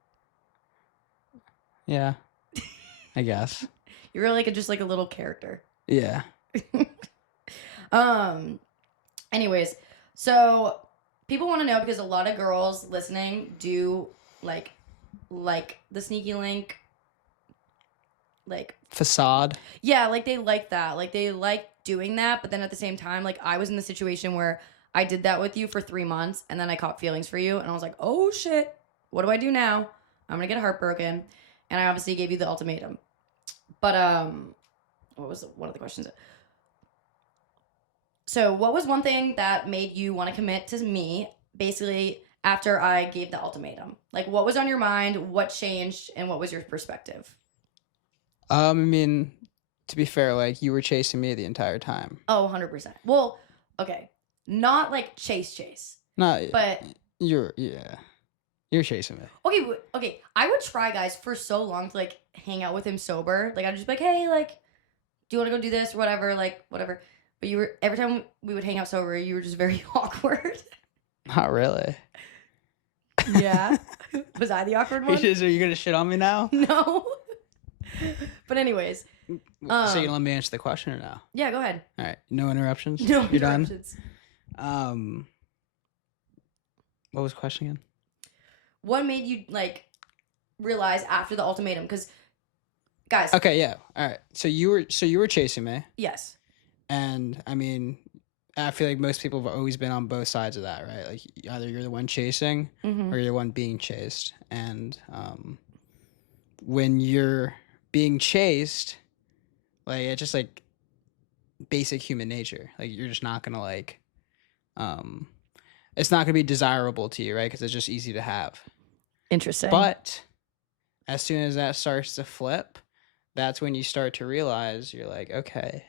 Yeah, I guess. You're like just like a little character. Yeah. Anyways, so people want to know because a lot of girls listening do like the sneaky link, like Facade. yeah, like they like that, like they like doing that, but then at the same time, like I was in the situation where I did that with you for 3 months and then I caught feelings for you and I was like, oh shit, what do I do now? I'm gonna get heartbroken, and I obviously gave you the ultimatum. But what was one of the questions? So, what was one thing that made you want to commit to me, basically, after I gave the ultimatum? Like, what was on your mind? What changed? And what was your perspective? I mean, to be fair, like, you were chasing me the entire time. Oh, 100%. Well, okay. Not like chase. Not, but you're chasing me. Okay. I would try, guys, for so long to, like, hang out with him sober. Like, I'd just be like, hey, like, do you want to go do this or whatever? Like, whatever. But you were, every time we would hang out sober, you were just very awkward. Not really. Yeah. Was I the awkward one? Are you going to shit on me now? No. But anyways. So you let me answer the question or no? Yeah, go ahead. All right. No interruptions? No You're interruptions. Done? What was the question again? What made you, like, realize after the ultimatum? Because, guys. Okay, yeah. All right. So you were chasing me. Yes. And I mean, I feel like most people have always been on both sides of that, right? Like either you're the one chasing or you're the one being chased. And when you're being chased, like it's just like basic human nature. Like you're just not gonna like, it's not gonna be desirable to you, right? Because it's just easy to have. Interesting. But as soon as that starts to flip, that's when you start to realize you're like, okay,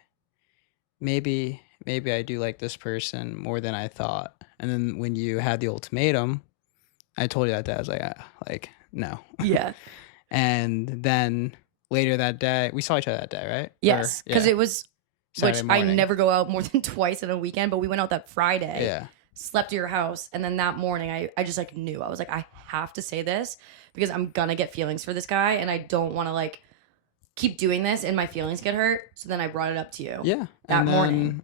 maybe I do like this person more than I thought. And then when you had the ultimatum, I told you that day, I was like, no. Yeah. And then later that day, we saw each other that day, right? Yes, because it was, Saturday which morning. I never go out more than twice in a weekend, but we went out that Friday. Yeah. Slept at your house, and then that morning I just like knew. I was like, I have to say this because I'm gonna get feelings for this guy, and I don't want to like keep doing this and my feelings get hurt. So then I brought it up to you. Yeah. That morning.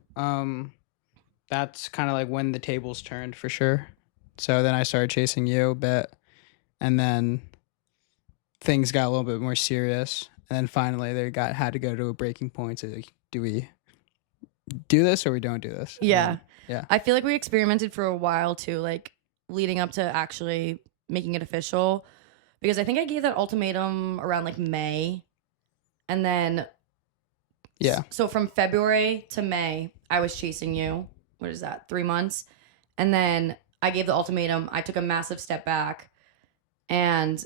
That's kind of like when the tables turned for sure. So then I started chasing you a bit, and then things got a little bit more serious. And then finally they had to go to a breaking point. So like, do we do this or we don't do this? Yeah. Yeah. I feel like we experimented for a while too, like leading up to actually making it official. Because I think I gave that ultimatum around like May. And then, yeah. So from February to May, I was chasing you. What is that? 3 months. And then I gave the ultimatum. I took a massive step back. And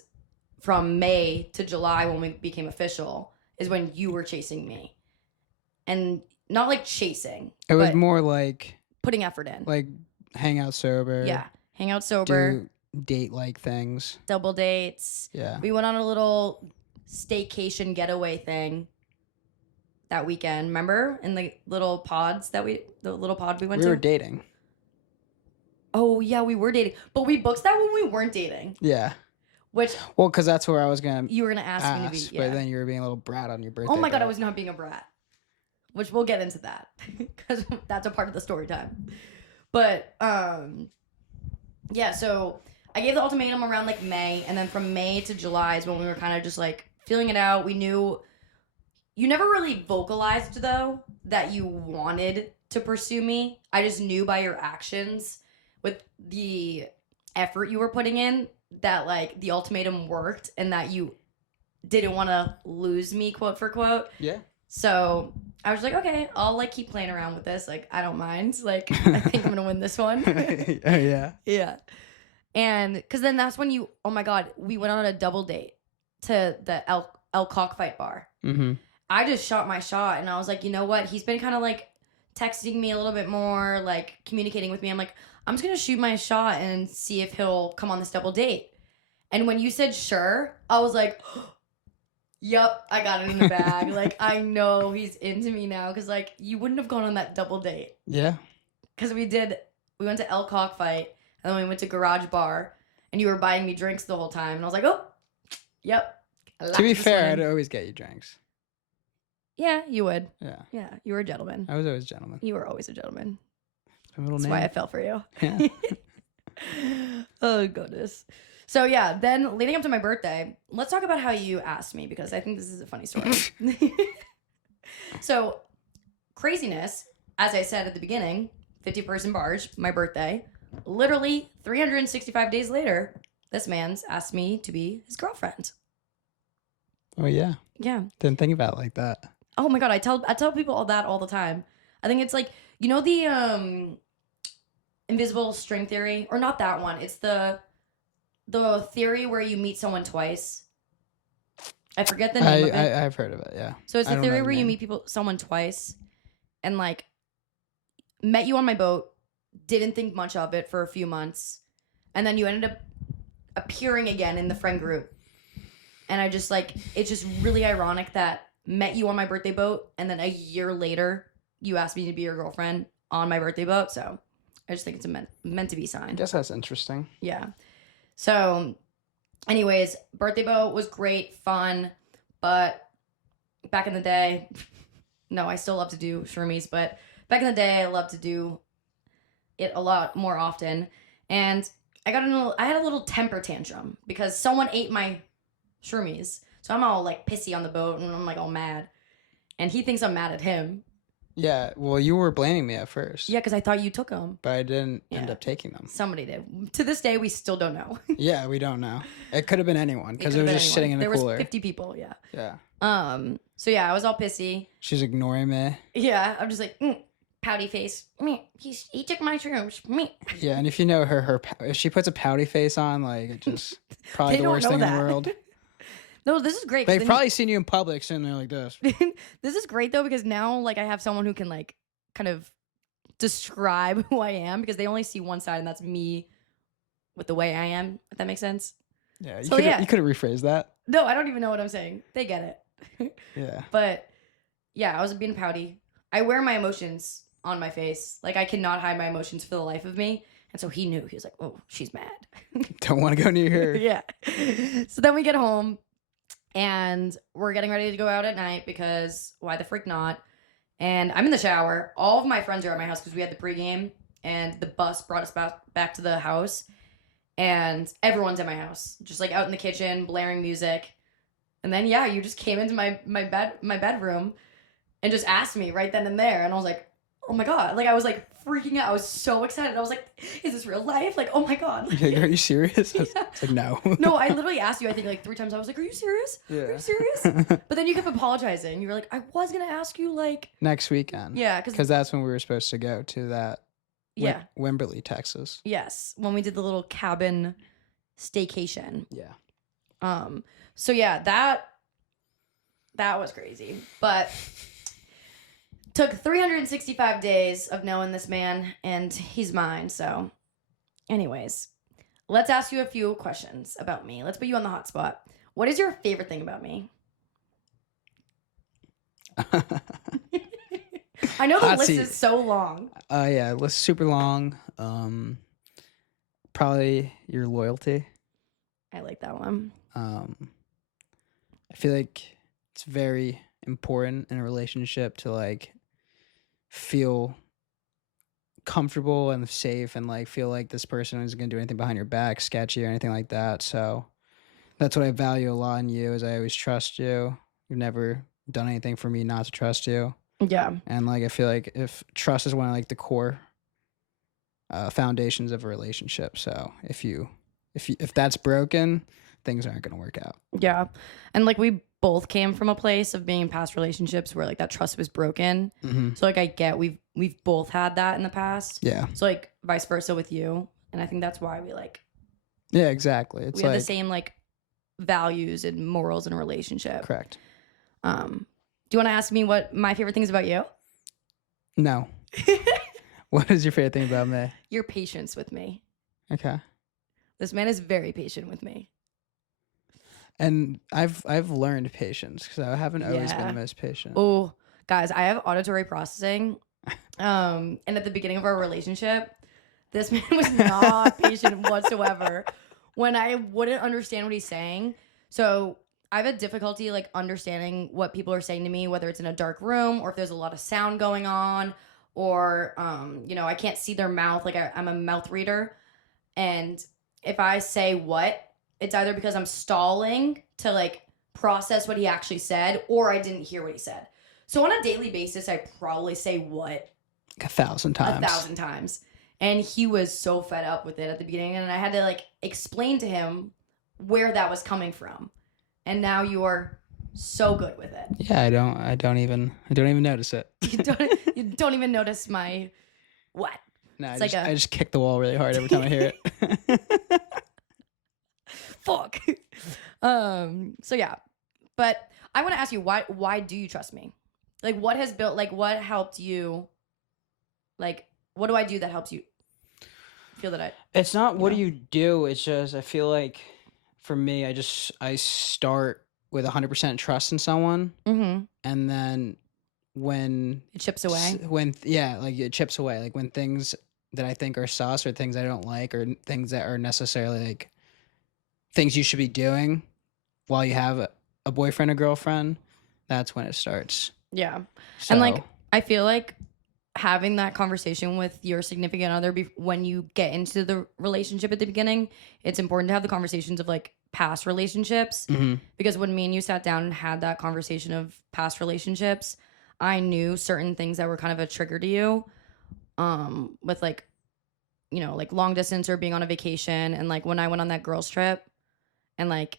from May to July, when we became official, is when you were chasing me. And not like chasing. It was more like putting effort in. Like hang out sober. Yeah. Hang out sober. Do date-like things. Double dates. Yeah. We went on a little staycation getaway thing that weekend. Remember? In the little pods the little pod we went to? We were dating. Oh, yeah, we were dating. But we booked that when we weren't dating. Yeah. Well, because that's where I was going to You were going to ask me to be, yeah. But then you were being a little brat on your birthday. Oh my God, I was not being a brat. Which we'll get into that. Because that's a part of the story time. But, yeah, so I gave the ultimatum around like May. And then from May to July is when we were kind of just like feeling it out. We knew... You never really vocalized, though, that you wanted to pursue me. I just knew by your actions, with the effort you were putting in, that, like, the ultimatum worked and that you didn't want to lose me, quote for quote. Yeah. So I was like, okay, I'll, like, keep playing around with this. Like, I don't mind. Like, I think I'm going to win this one. Yeah. Yeah. And because then that's when oh, my God, we went on a double date to the El Cockfight bar. Mm-hmm. I just shot my shot and I was like, you know what? He's been kind of like texting me a little bit more, like communicating with me. I'm like, I'm just going to shoot my shot and see if he'll come on this double date. And when you said sure, I was like, yep, I got it in the bag. Like, I know he's into me now because, like, you wouldn't have gone on that double date. Yeah. Because we went to El Cockfight and then we went to Garage Bar and you were buying me drinks the whole time. And I was like, oh, yep. To be fair, I'd lactose-limited. always get you drinks. Yeah, you would. Yeah. Yeah, you were a gentleman. I was always a gentleman. You were always a gentleman. My middle That's name. why I fell for you. Yeah. Oh, goodness. So, yeah, then leading up to my birthday, let's talk about how you asked me, because I think this is a funny story. So, craziness, as I said at the beginning, 50-person barge, my birthday. Literally 365 days later, this man's asked me to be his girlfriend. Oh, yeah. Yeah. Didn't think about it like that. Oh my God, I tell people all that all the time. I think it's like, you know, the invisible string theory, or not that one. It's the theory where you meet someone twice. I forget the name of it. I've heard of it, yeah. So it's I the don't know theory the where you name. meet someone twice, and like met you on my boat, didn't think much of it for a few months, and then you ended up appearing again in the friend group. And I just like, it's just really ironic that met you on my birthday boat, and then a year later you asked me to be your girlfriend on my birthday boat. So I just think it's a meant to be sign. I guess that's interesting. Yeah. So anyways, birthday boat was great, fun, but back in the day, no, I still love to do shroomies, but back in the day, I loved to do it a lot more often. And I had a little temper tantrum because someone ate my shroomies. So I'm all like pissy on the boat, and I'm like all mad. And he thinks I'm mad at him. Yeah, well, you were blaming me at first. Yeah, because I thought you took them. But I didn't end Yeah. up taking them. Somebody did. To this day, we still don't know. Yeah, we don't know. It could have been anyone because it was just sitting in the there cooler. was 50 people, yeah. Yeah. So yeah, I was all pissy. She's ignoring me. Yeah, I'm just like, pouty face. He took my shrooms. Yeah, and if you know her if she puts a pouty face on, like, it just probably They the don't worst know thing in that. the world. No, this is great. 'cause They've then probably seen you in public sitting there like this. this is great though, because now like I have someone who can like kind of describe who I am, because they only see one side, and that's me with the way I am, if that makes sense. Yeah, So, yeah. you could have rephrased that. No, I don't even know what I'm saying. They get it. Yeah. But yeah, I was being pouty. I wear my emotions on my face. Like, I cannot hide my emotions for the life of me. And so he knew. He was like, oh, she's mad. Don't want to go near her. Yeah. So then we get home, and we're getting ready to go out at night because why the freak not? And I'm in the shower. All of my friends are at my house because we had the pregame, and the bus brought us back to the house. And everyone's at my house, just like out in the kitchen, blaring music. And then, yeah, you just came into my bedroom and just asked me right then and there. And I was like, oh my God. Like, I was like freaking out. I was so excited. I was like, is this real life? Like, oh my God. Like, are you serious? Yeah. It's like, no. No, I literally asked you, I think like 3 times. I was like, are you serious? Yeah. Are you serious? But then you kept apologizing. You were like, I was going to ask you, like. Next weekend. Yeah. Because that's when we were supposed to go to that. Yeah. Wimberley, Texas. Yes. When we did the little cabin staycation. Yeah. So yeah, that was crazy. But took 365 days of knowing this man, and he's mine. So anyways, let's ask you a few questions about me. Let's put you on the hot spot. What is your favorite thing about me? I know the Hot list seat. is so long. Yeah, list super long. Probably your loyalty. I like that one. I feel like it's very important in a relationship to like feel comfortable and safe, and like feel like this person isn't gonna do anything behind your back, sketchy or anything like that. So that's what I value a lot in you, is I always trust you. You've never done anything for me not to trust you. Yeah. And like I feel like if trust is one of like the core foundations of a relationship. So if that's broken, things aren't gonna work out. Yeah. And like we both came from a place of being in past relationships where like that trust was broken. Mm-hmm. So like I get we've both had that in the past. Yeah. So like vice versa with you. And I think that's why we like Yeah, exactly. It's we have the same like values and morals in a relationship. correct. Do you want to ask me what my favorite thing is about you? No. What is your favorite thing about me? Your patience with me. Okay. This man is very patient with me. And I've learned patience because I haven't always been Yeah. the most patient. Oh, guys, I have auditory processing. And at the beginning of our relationship, this man was not patient whatsoever when I wouldn't understand what he's saying. So I have a difficulty like understanding what people are saying to me, whether it's in a dark room or if there's a lot of sound going on, or I can't see their mouth. Like I'm a mouth reader, and if I say what, it's either because I'm stalling to like process what he actually said, or I didn't hear what he said. So on a daily basis, I probably say what 1,000 times. 1,000 times. And he was so fed up with it at the beginning, and I had to like explain to him where that was coming from. And now you're so good with it. Yeah, I don't even notice it. You don't even notice my what? No, I just kick the wall really hard every time I hear it. Fuck. So yeah. But I want to ask you, why do you trust me? Like what helped you? Like what do I do that helps you feel that It's not what do you do, it's just I feel like for me I start with 100% trust in someone, and then when it chips away. Like it chips away. Like when things that I think are sus or things I don't like or things that are necessarily like things you should be doing while you have a boyfriend or girlfriend, that's when it starts. Yeah. So, and like I feel like having that conversation with your significant other when you get into the relationship at the beginning, it's important to have the conversations of like past relationships, because when me and you sat down and had that conversation of past relationships, I knew certain things that were kind of a trigger to you, with like, like long distance or being on a vacation. And like when I went on that girls trip and like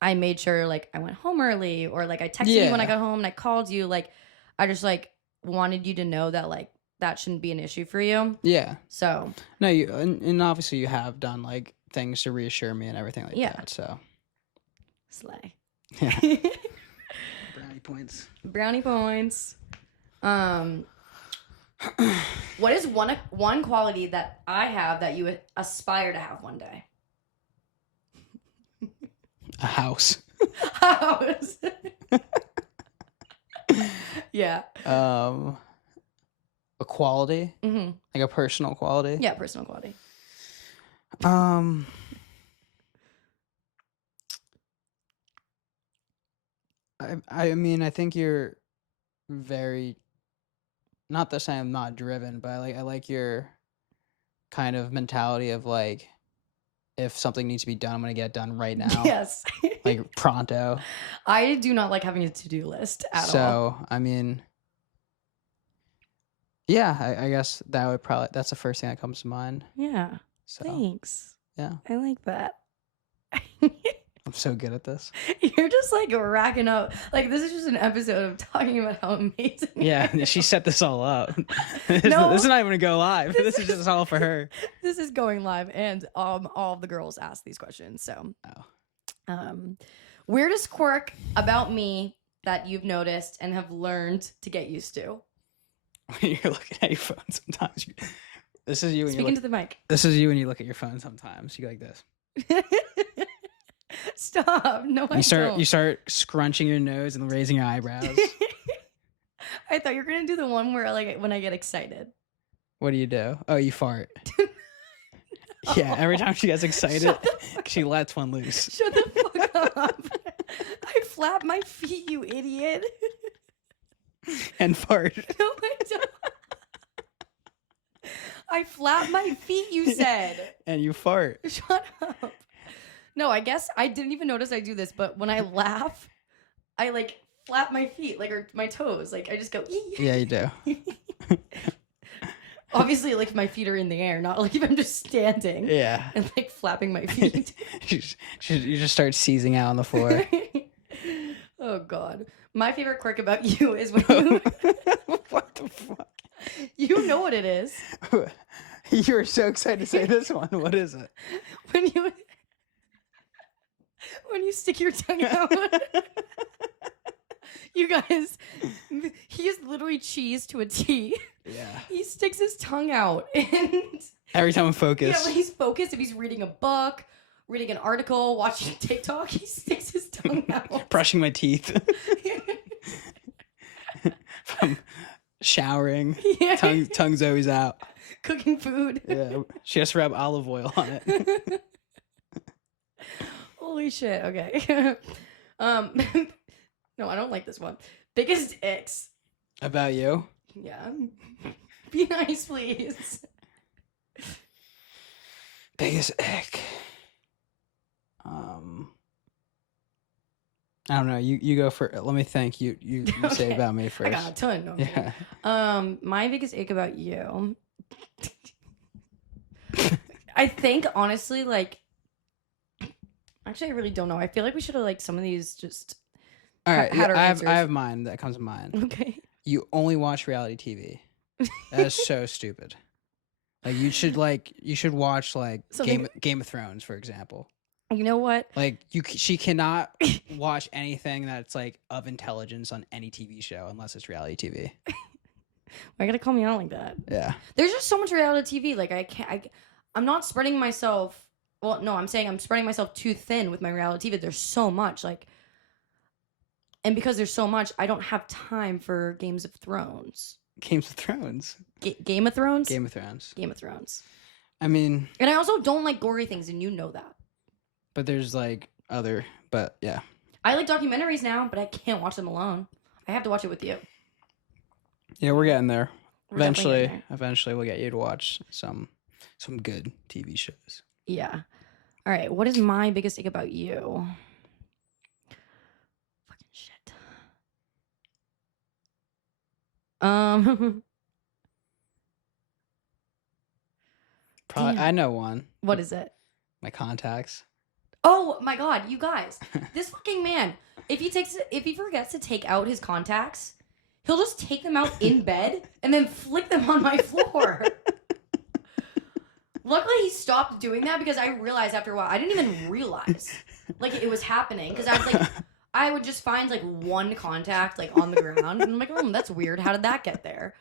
I made sure like I went home early, or like I texted you when I got home and I called you, like I just like wanted you to know that like that shouldn't be an issue for you. Yeah. So no, you and obviously you have done like things to reassure me and everything like that. So slay. Yeah. Brownie points. Brownie points. What is one quality that I have that you aspire to have one day? A house. House. Yeah. A quality, like a personal quality. Yeah, personal quality. I mean, I think you're very, not to say I'm not driven, but I like your kind of mentality of like, if something needs to be done, I'm gonna get it done right now. Yes. Like pronto. I do not like having a to-do list at all. So I mean, yeah, I guess that's the first thing that comes to mind. Yeah. So thanks. Yeah. I like that. I'm so good at this. You're just like racking up. Like this is just an episode of talking about how amazing. Yeah, she set this all up. No, this is not even gonna go live. This is just all for her. This is going live, and all of the girls ask these questions. So, weirdest quirk about me that you've noticed and have learned to get used to? When you're looking at your phone, sometimes this is you. When Speaking to the mic. This is you when you look at your phone. Sometimes you go like this. Stop! No, I don't. You start scrunching your nose and raising your eyebrows. I thought you were gonna do the one where like when I get excited. What do? Oh, you fart. No. Yeah, every time she gets excited, she lets one loose. Shut the fuck up! I flap my feet, you idiot. And fart. No, I don't. I flap my feet, you said. And you fart. Shut up. No, I guess I didn't even notice I do this, but when I laugh, I like flap my feet, like, or my toes. Like, I just go, ee. Yeah, you do. Obviously, like, my feet are in the air, not like if I'm just standing. Yeah. And like flapping my feet. You just start seizing out on the floor. Oh, God. My favorite quirk about you is when you... What the fuck? You know what it is. You were so excited to say this one. What is it? When you stick your tongue out. You guys, he is literally cheese to a T. Yeah. He sticks his tongue out. And every time I'm focused. Yeah, when he's focused, if he's reading a book, reading an article, watching TikTok, he sticks his tongue out. Brushing my teeth. From showering. Yeah. Tongue's always out. Cooking food. Yeah. She has to rub olive oil on it. Holy shit. Okay. Um, no, I don't like this one. Biggest icks. About you? Yeah. Be nice, please. Biggest ick. I don't know. You go for. Let me think. You say Okay. about me I first. got a ton. No, I'm Yeah. kidding. My biggest ick about you. I think honestly, like, actually, I really don't know. I feel like we should have like some of these just All right. had our I answers. have mine that comes to mind. Okay. You only watch reality TV. That is so stupid. Like you should watch like Something- Game of Thrones, for example. You know what? Like she cannot watch anything that's like of intelligence on any TV show unless it's reality TV. Why gotta call me out like that? Yeah. There's just so much reality TV. Like I can't. I'm not spreading myself. Well, no, I'm saying I'm spreading myself too thin with my reality TV. There's so much like, and because there's so much, I don't have time for Games of Thrones. Games of Thrones. Game of Thrones. Game of Thrones. Game of Thrones. I mean, and I also don't like gory things, and you know that. But there's like other. But yeah. I like documentaries now, but I can't watch them alone. I have to watch it with you. Yeah, we're getting there. We're definitely getting there. Eventually, we'll get you to watch some good TV shows. Yeah. All right. What is my biggest ick about you? Fucking shit. Probably, Damn. I know one. What is it? My contacts. Oh my god, you guys! This fucking man. If he forgets to take out his contacts, he'll just take them out in bed and then flick them on my floor. Luckily, he stopped doing that because I realized after a while I didn't even realize like it was happening because I would just find like one contact like on the ground and I'm like, oh, that's weird. How did that get there?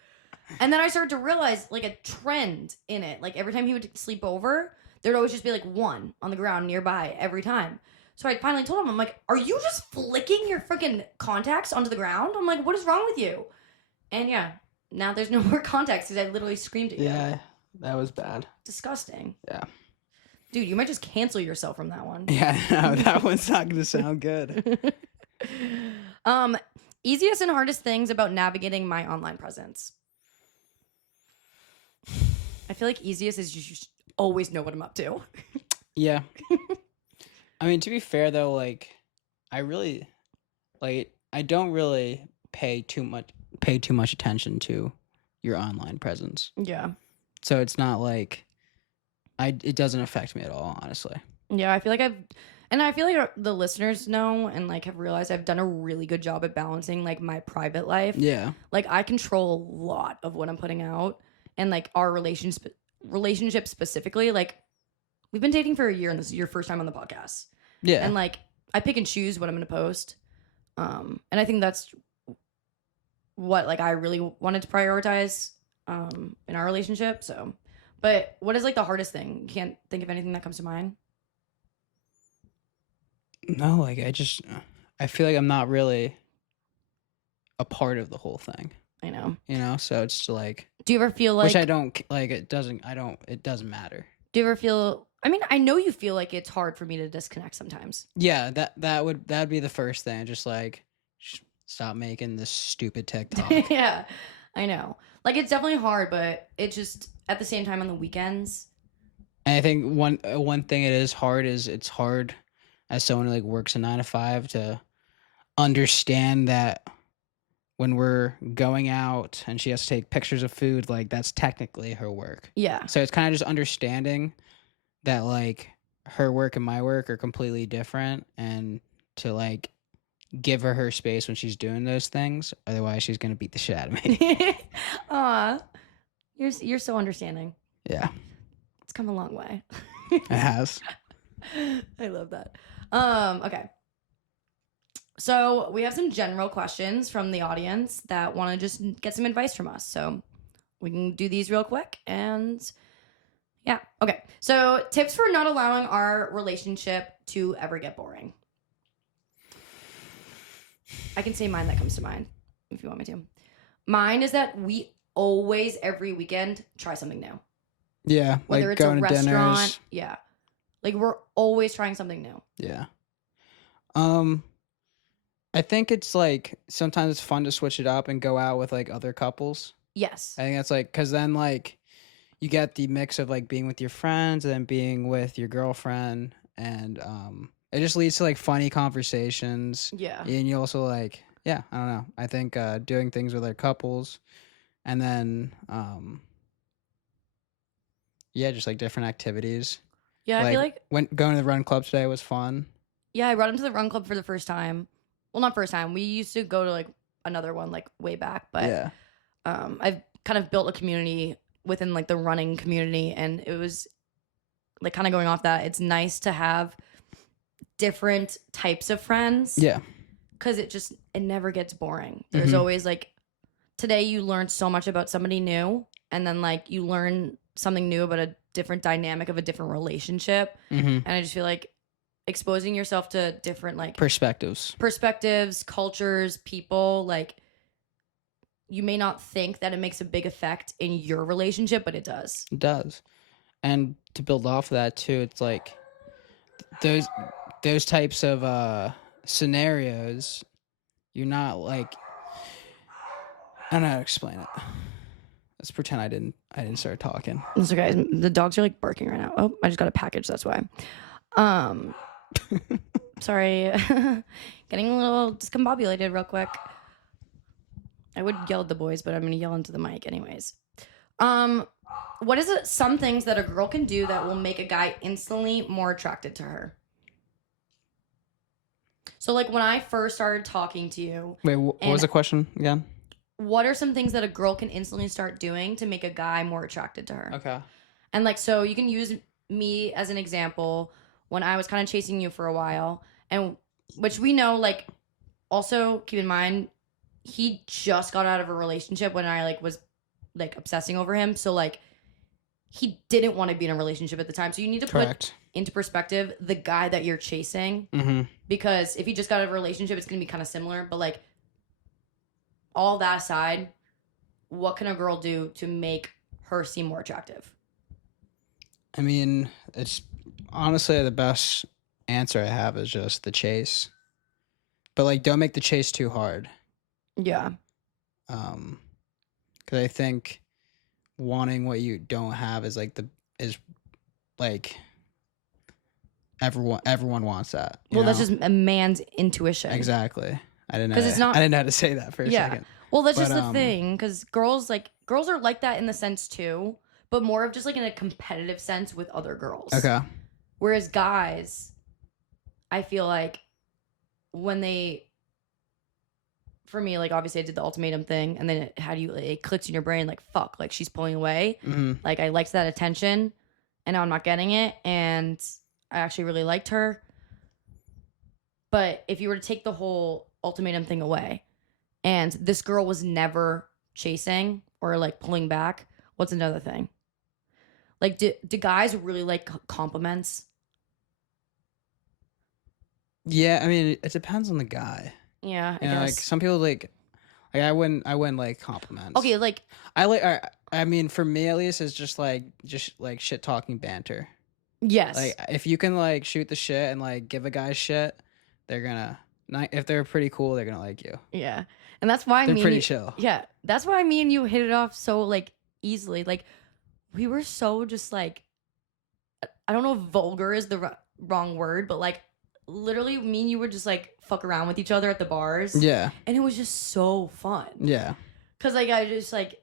And then I started to realize like a trend in it. Like every time he would sleep over, there'd always just be like one on the ground nearby every time. So I finally told him, I'm like, are you just flicking your freaking contacts onto the ground? I'm like, what is wrong with you? And yeah, now there's no more contacts because I literally screamed at you. Yeah, that was bad. Disgusting. Yeah. Dude, you might just cancel yourself from that one. Yeah, no, that one's not going to sound good. Easiest and hardest things about navigating my online presence. I feel like easiest is you just always know what I'm up to. Yeah. I mean, to be fair though, like I don't really pay too much attention to your online presence. Yeah. So it's not like it doesn't affect me at all, honestly. Yeah, I feel like the listeners know and like have realized I've done a really good job at balancing like my private life. Yeah. Like I control a lot of what I'm putting out and like our relationship specifically. Like we've been dating for a year and this is your first time on the podcast. Yeah. And like I pick and choose what I'm going to post. And I think that's what like I really wanted to prioritize in our relationship. So, but what is like the hardest thing? You can't think of anything that comes to mind? No, like I feel like I'm not really a part of the whole thing. I know. You know, so it's like do you ever feel like which I don't like it doesn't matter. Do you ever feel I mean, I know you feel like it's hard for me to disconnect sometimes. Yeah, that'd be the first thing. Just like stop making this stupid TikTok. Yeah. I know. Like it's definitely hard, but it just at the same time on the weekends. And I think one thing it is hard is it's hard as someone who like works a 9 to 5 to understand that when we're going out and she has to take pictures of food, like that's technically her work. Yeah. So it's kind of just understanding that like her work and my work are completely different and to like give her space when she's doing those things. Otherwise she's going to beat the shit out of me. Aw. You're so understanding. Yeah. It's come a long way. It has. I love that. Okay. So we have some general questions from the audience that want to just get some advice from us. So we can do these real quick and yeah. Okay. So tips for not allowing our relationship to ever get boring. I can say mine that comes to mind if you want me to. Mine is that we always, every weekend, try something new. Yeah. Whether like it's a going to restaurant. dinners. Yeah. Like we're always trying something new. Yeah. I think it's like sometimes it's fun to switch it up and go out with like other couples. Yes. I think that's like because then like you get the mix of like being with your friends and then being with your girlfriend, and it just leads to like funny conversations. Yeah. And you also like, yeah, I don't know. I think doing things with other couples, and then yeah, just like different activities. Yeah, I feel Like like when going to the run club today was fun. yeah, I brought him to the run club for the first time. Well, not first time. We used to go to like another one like way back, but Yeah. I've kind of built a community within like the running community, and it was like kind of going off that. It's nice to have different types of friends Yeah. because it never gets boring. There's Mhm. always like today you learned so much about somebody new, and then like you learn something new about a different dynamic of a different relationship, Mhm. and I just feel like exposing yourself to different like Perspectives. perspectives, cultures, people, like you may not think that it makes a big effect in your relationship, but it does. It does. And to build off of that too, it's like those types of scenarios, you're not like, I don't know how to explain it. Let's pretend I didn't start talking. It's okay. The dogs are like barking right now. Oh, I just got a package. That's why. Um, sorry, getting a little discombobulated real quick. I would yell at the boys, but I'm gonna yell into the mic anyways. What is it? Some things that a girl can do that will make a guy instantly more attracted to her. So, like when I first started talking to you, Wait, what was the question again? what are some things that a girl can instantly start doing to make a guy more attracted to her? Okay. And like, so you can use me as an example when I was kind of chasing you for a while, and which we know, like, also keep in mind, he just got out of a relationship when I like was like obsessing over him. So like, he didn't want to be in a relationship at the time. So you need to put Correct. into perspective the guy that you're chasing, Mm-hmm. because if he just got out of a relationship, it's gonna be kind of similar. But like, all that aside, what can a girl do to make her seem more attractive? I mean, it's honestly the best answer I have is just the chase. But like, don't make the chase too hard. Yeah. Because I think wanting what you don't have is like everyone wants that. Well, that's just a man's intuition. Exactly. I didn't know. 'Cause it's not- I didn't know how to say that for a Yeah. second. Well, that's But, just the thing, because girls are like that in the sense too, but more of just like in a competitive sense with other girls. Okay. Whereas guys, I feel like when they, for me, like obviously I did the ultimatum thing, and then it clicks in your brain like fuck, like she's pulling away. Mm-hmm. Like I liked that attention, and now I'm not getting it, and I actually really liked her. But if you were to take the whole ultimatum thing away, and this girl was never chasing or like pulling back, what's another thing? Like, do guys really like compliments? Yeah, I mean, it depends on the guy. Yeah, I You know, like guess. some people like I wouldn't like compliments. Okay, like I mean, for me at least, it's just like shit talking banter. yes, Like if you can like shoot the shit and like give a guy shit, they're gonna if they're pretty cool, they're gonna like you. yeah, and that's why They're me pretty and you, chill. yeah, that's why me and you hit it off so like easily. Like we were so just like, I don't know if vulgar is the wrong word, but like literally me and you would just like fuck around with each other at the bars. Yeah. And it was just so fun. Yeah. Cause like I just like,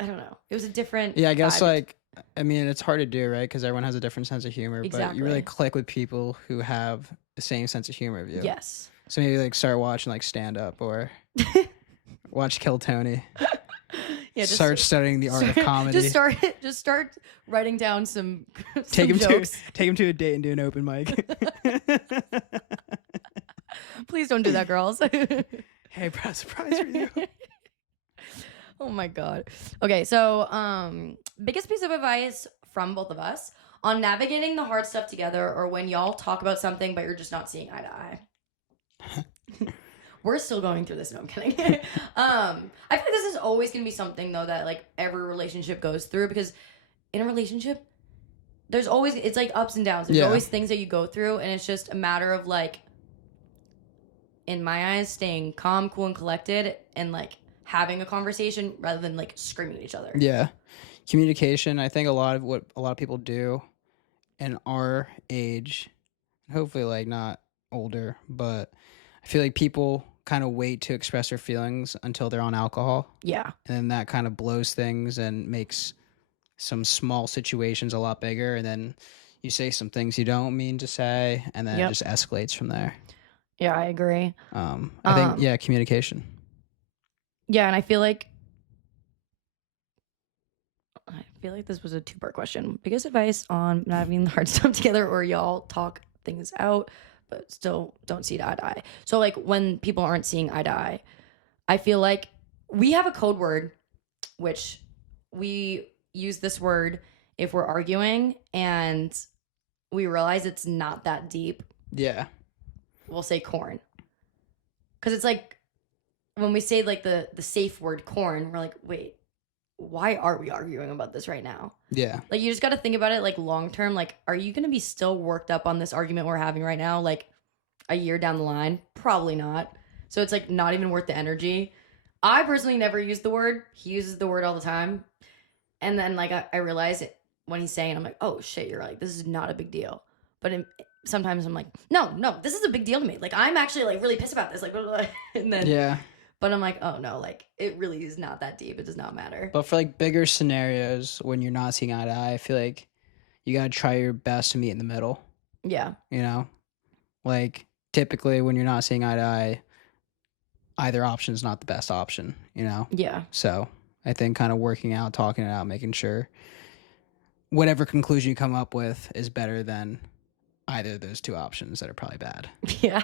I don't know. It was a different Yeah, I guess vibe. like I mean it's hard to do, right? Because everyone has a different sense of humor, but you really Exactly. click with people who have the same sense of humor of you. Yes. So maybe like start watching like stand up or watch Kill Tony. Yeah, just start studying the art of comedy. Just start writing down some take him jokes. take him to a date and do an open mic. Please don't do that, girls. Hey, bro, surprise for you. Oh my god. Okay, so biggest piece of advice from both of us on navigating the hard stuff together, or when y'all talk about something but you're just not seeing eye to eye. We're still going through this. No, I'm kidding. I feel like this is always gonna be something though that like every relationship goes through, because in a relationship, there's always, it's like ups and downs. There's Yeah. always things that you go through, and it's just a matter of like in my eyes, staying calm, cool, and collected, and like having a conversation rather than like screaming at each other. Yeah. Communication, I think what a lot of people do in our age, hopefully like not older, but I feel like people kind of wait to express their feelings until they're on alcohol. Yeah. And then that kind of blows things and makes some small situations a lot bigger. And then you say some things you don't mean to say, and then it just escalates from there. Yeah, I agree. I think, yeah, communication. Yeah, and I feel like this was a two-part question. Biggest advice on not having the hard stuff together, or y'all talk things out, but still don't see eye to eye. So like when people aren't seeing eye to eye, I feel like we have a code word, which we use this word if we're arguing and we realize it's not that deep. Yeah. We'll say corn. Because it's like when we say like the safe word corn, we're like, wait, why are we arguing about this right now? Yeah. Like you just got to think about it like long term. Like, are you going to be still worked up on this argument we're having right now? Like a year down the line? Probably not. So it's like not even worth the energy. I personally never use the word. He uses the word all the time. And then like I realize it when he's saying it, I'm like, oh shit, you're right. This is not a big deal. But sometimes I'm like, no, this is a big deal to me. Like I'm actually like really pissed about this. Like, blah, blah, blah. And then yeah. But I'm like, oh no, like it really is not that deep. It does not matter. But for like bigger scenarios when you're not seeing eye to eye, I feel like you gotta try your best to meet in the middle. Yeah. You know? Like typically when you're not seeing eye to eye, either option is not the best option, you know? Yeah. So I think kind of working out, talking it out, making sure whatever conclusion you come up with is better than either of those two options that are probably bad. Yeah.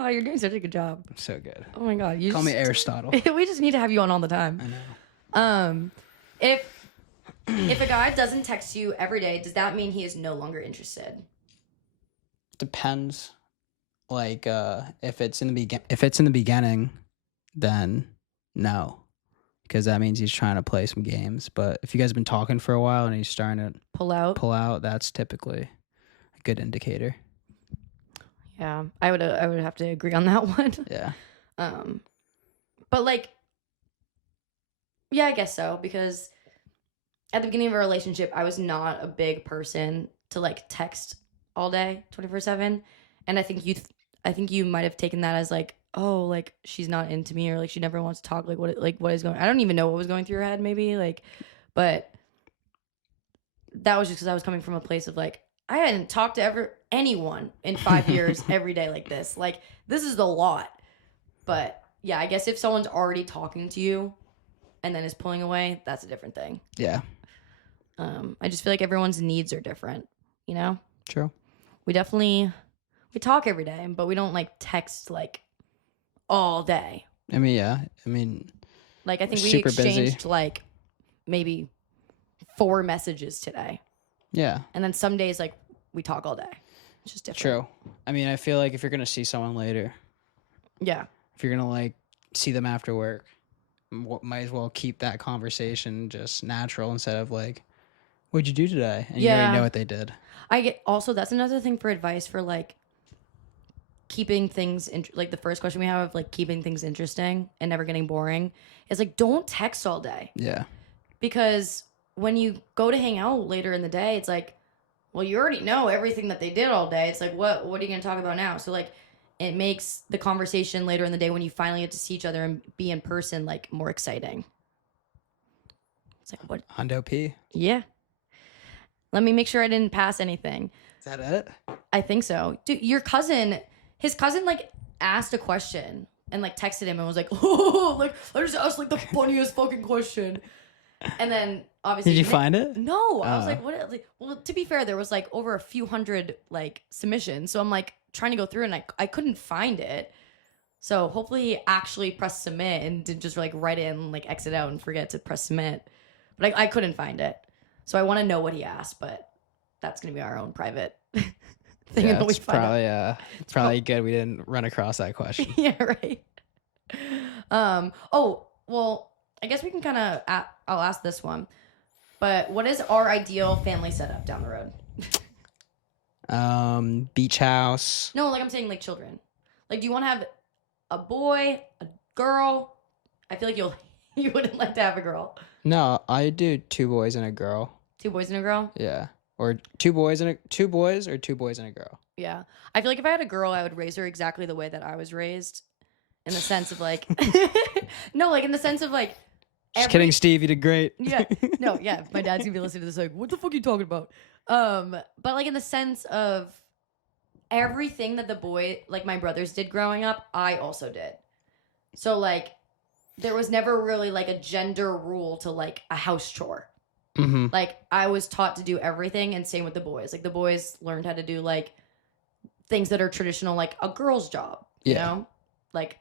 Oh, you're doing such a good job. So good. Oh my god, Call me Aristotle. We just need to have you on all the time. I know. If a guy doesn't text you every day, does that mean he is no longer interested? Depends. Like if it's in the beginning, then no, because that means he's trying to play some games. But if you guys have been talking for a while and he's starting to pull out, that's typically a good indicator. Yeah, I would have to agree on that one. Yeah. But like, yeah, I guess so, because at the beginning of a relationship, I was not a big person to like text all day, 24/7, and I think you might have taken that as like, oh, like she's not into me, or like she never wants to talk. Like what is going? I don't even know what was going through her head, maybe like, but that was just because I was coming from a place of like, I hadn't talked to anyone in 5 years every day like this. Like, this is a lot. But, yeah, I guess if someone's already talking to you and then is pulling away, that's a different thing. Yeah. I just feel like everyone's needs are different, you know? True. We talk every day, but we don't, like, text, like, all day. I mean, yeah. I mean, like, I think we exchanged, like, maybe 4 messages today. Yeah. And then some days, like, we talk all day. It's just different. True. I mean, I feel like if you're going to see someone later. Yeah. If you're going to, like, see them after work, might as well keep that conversation just natural instead of, like, what'd you do today? And you already know what they did. That's another thing for advice for, like, keeping things, like, the first question we have of, like, keeping things interesting and never getting boring is, like, don't text all day. Yeah. Because when you go to hang out later in the day, it's like, well, you already know everything that they did all day. It's like, what are you going to talk about now? So, like, it makes the conversation later in the day when you finally get to see each other and be in person, like, more exciting. It's like, what? Hondo P. Yeah. Let me make sure I didn't pass anything. Is that it? I think so. Dude, his cousin, like, asked a question and, like, texted him and was like, oh, like, I just asked, like, the funniest fucking question. And then obviously, did you find it? No, I was like, what? Like, well, to be fair, there was like over a few hundred like submissions, so I'm like trying to go through, and I couldn't find it. So hopefully, he actually pressed submit and didn't just like write it and like exit out and forget to press submit. But I couldn't find it, so I want to know what he asked. But that's gonna be our own private thing. Yeah, it's probably good we didn't run across that question. Yeah, right. Oh well. I guess we can kind of, I'll ask this one, but what is our ideal family setup down the road? Beach house. No, like I'm saying like children. Like, do you want to have a boy, a girl? I feel like you wouldn't like to have a girl. No, I do 2 boys and a girl. 2 boys and a girl? Yeah. Or 2 boys or 2 boys and a girl. Yeah. I feel like if I had a girl, I would raise her exactly the way that I was raised. In the sense of like, no, like in the sense of like, Just kidding, Steve. You did great. Yeah. No, yeah. My dad's gonna be listening to this like, what the fuck are you talking about? But like in the sense of everything that the boy, like my brothers did growing up, I also did. So like, there was never really like a gender rule to like a house chore. Mm-hmm. Like I was taught to do everything, and same with the boys. Like the boys learned how to do like things that are traditional, like a girl's job. You know, like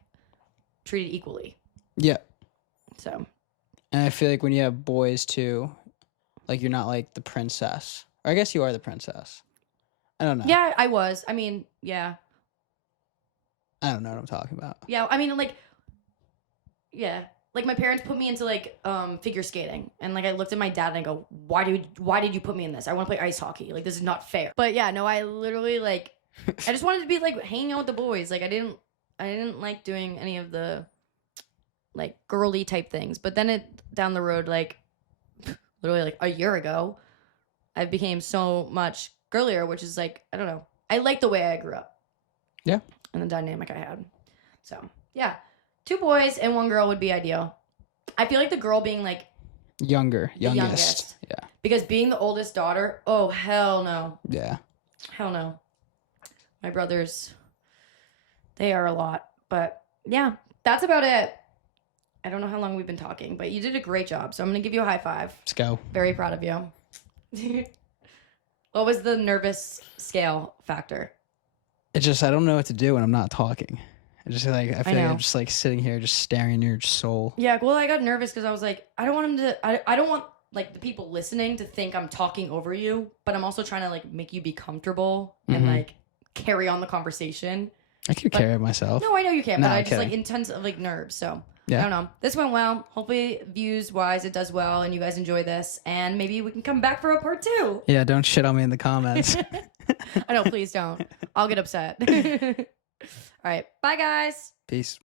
treated equally. Yeah. So. And I feel like when you have boys too, like you're not like the princess. Or I guess you are the princess. I don't know. Yeah, I was. I mean, yeah. I don't know what I'm talking about. Yeah, I mean, like, yeah. Like my parents put me into like figure skating, and like I looked at my dad and I go, why did you put me in this? I want to play ice hockey. Like this is not fair. But yeah, no, I literally like I just wanted to be like hanging out with the boys. Like I didn't like doing any of the like girly type things. But then down the road, like literally like a year ago, I became so much girlier, which is like, I don't know. I like the way I grew up. Yeah. And the dynamic I had. So yeah. 2 boys and 1 girl would be ideal. I feel like the girl being like youngest. Yeah. Because being the oldest daughter, oh hell no. Yeah. Hell no. My brothers, they are a lot. But yeah, that's about it. I don't know how long we've been talking, but you did a great job. So I'm going to give you a high five. Let's go. Very proud of you. What was the nervous scale factor? It's just, I don't know what to do when I'm not talking. I just like, I feel like I'm just like sitting here just staring in your soul. Yeah, well, I got nervous because I was like, I don't want him to, I don't want like the people listening to think I'm talking over you, but I'm also trying to like make you be comfortable and like carry on the conversation. I can carry it myself. No, I know you can, but I just kidding. like intense of like nerves. So yeah. I don't know. This went well. Hopefully views wise it does well and you guys enjoy this, and maybe we can come back for a part 2. Yeah, don't shit on me in the comments. I know, please don't. I'll get upset. All right. Bye guys. Peace.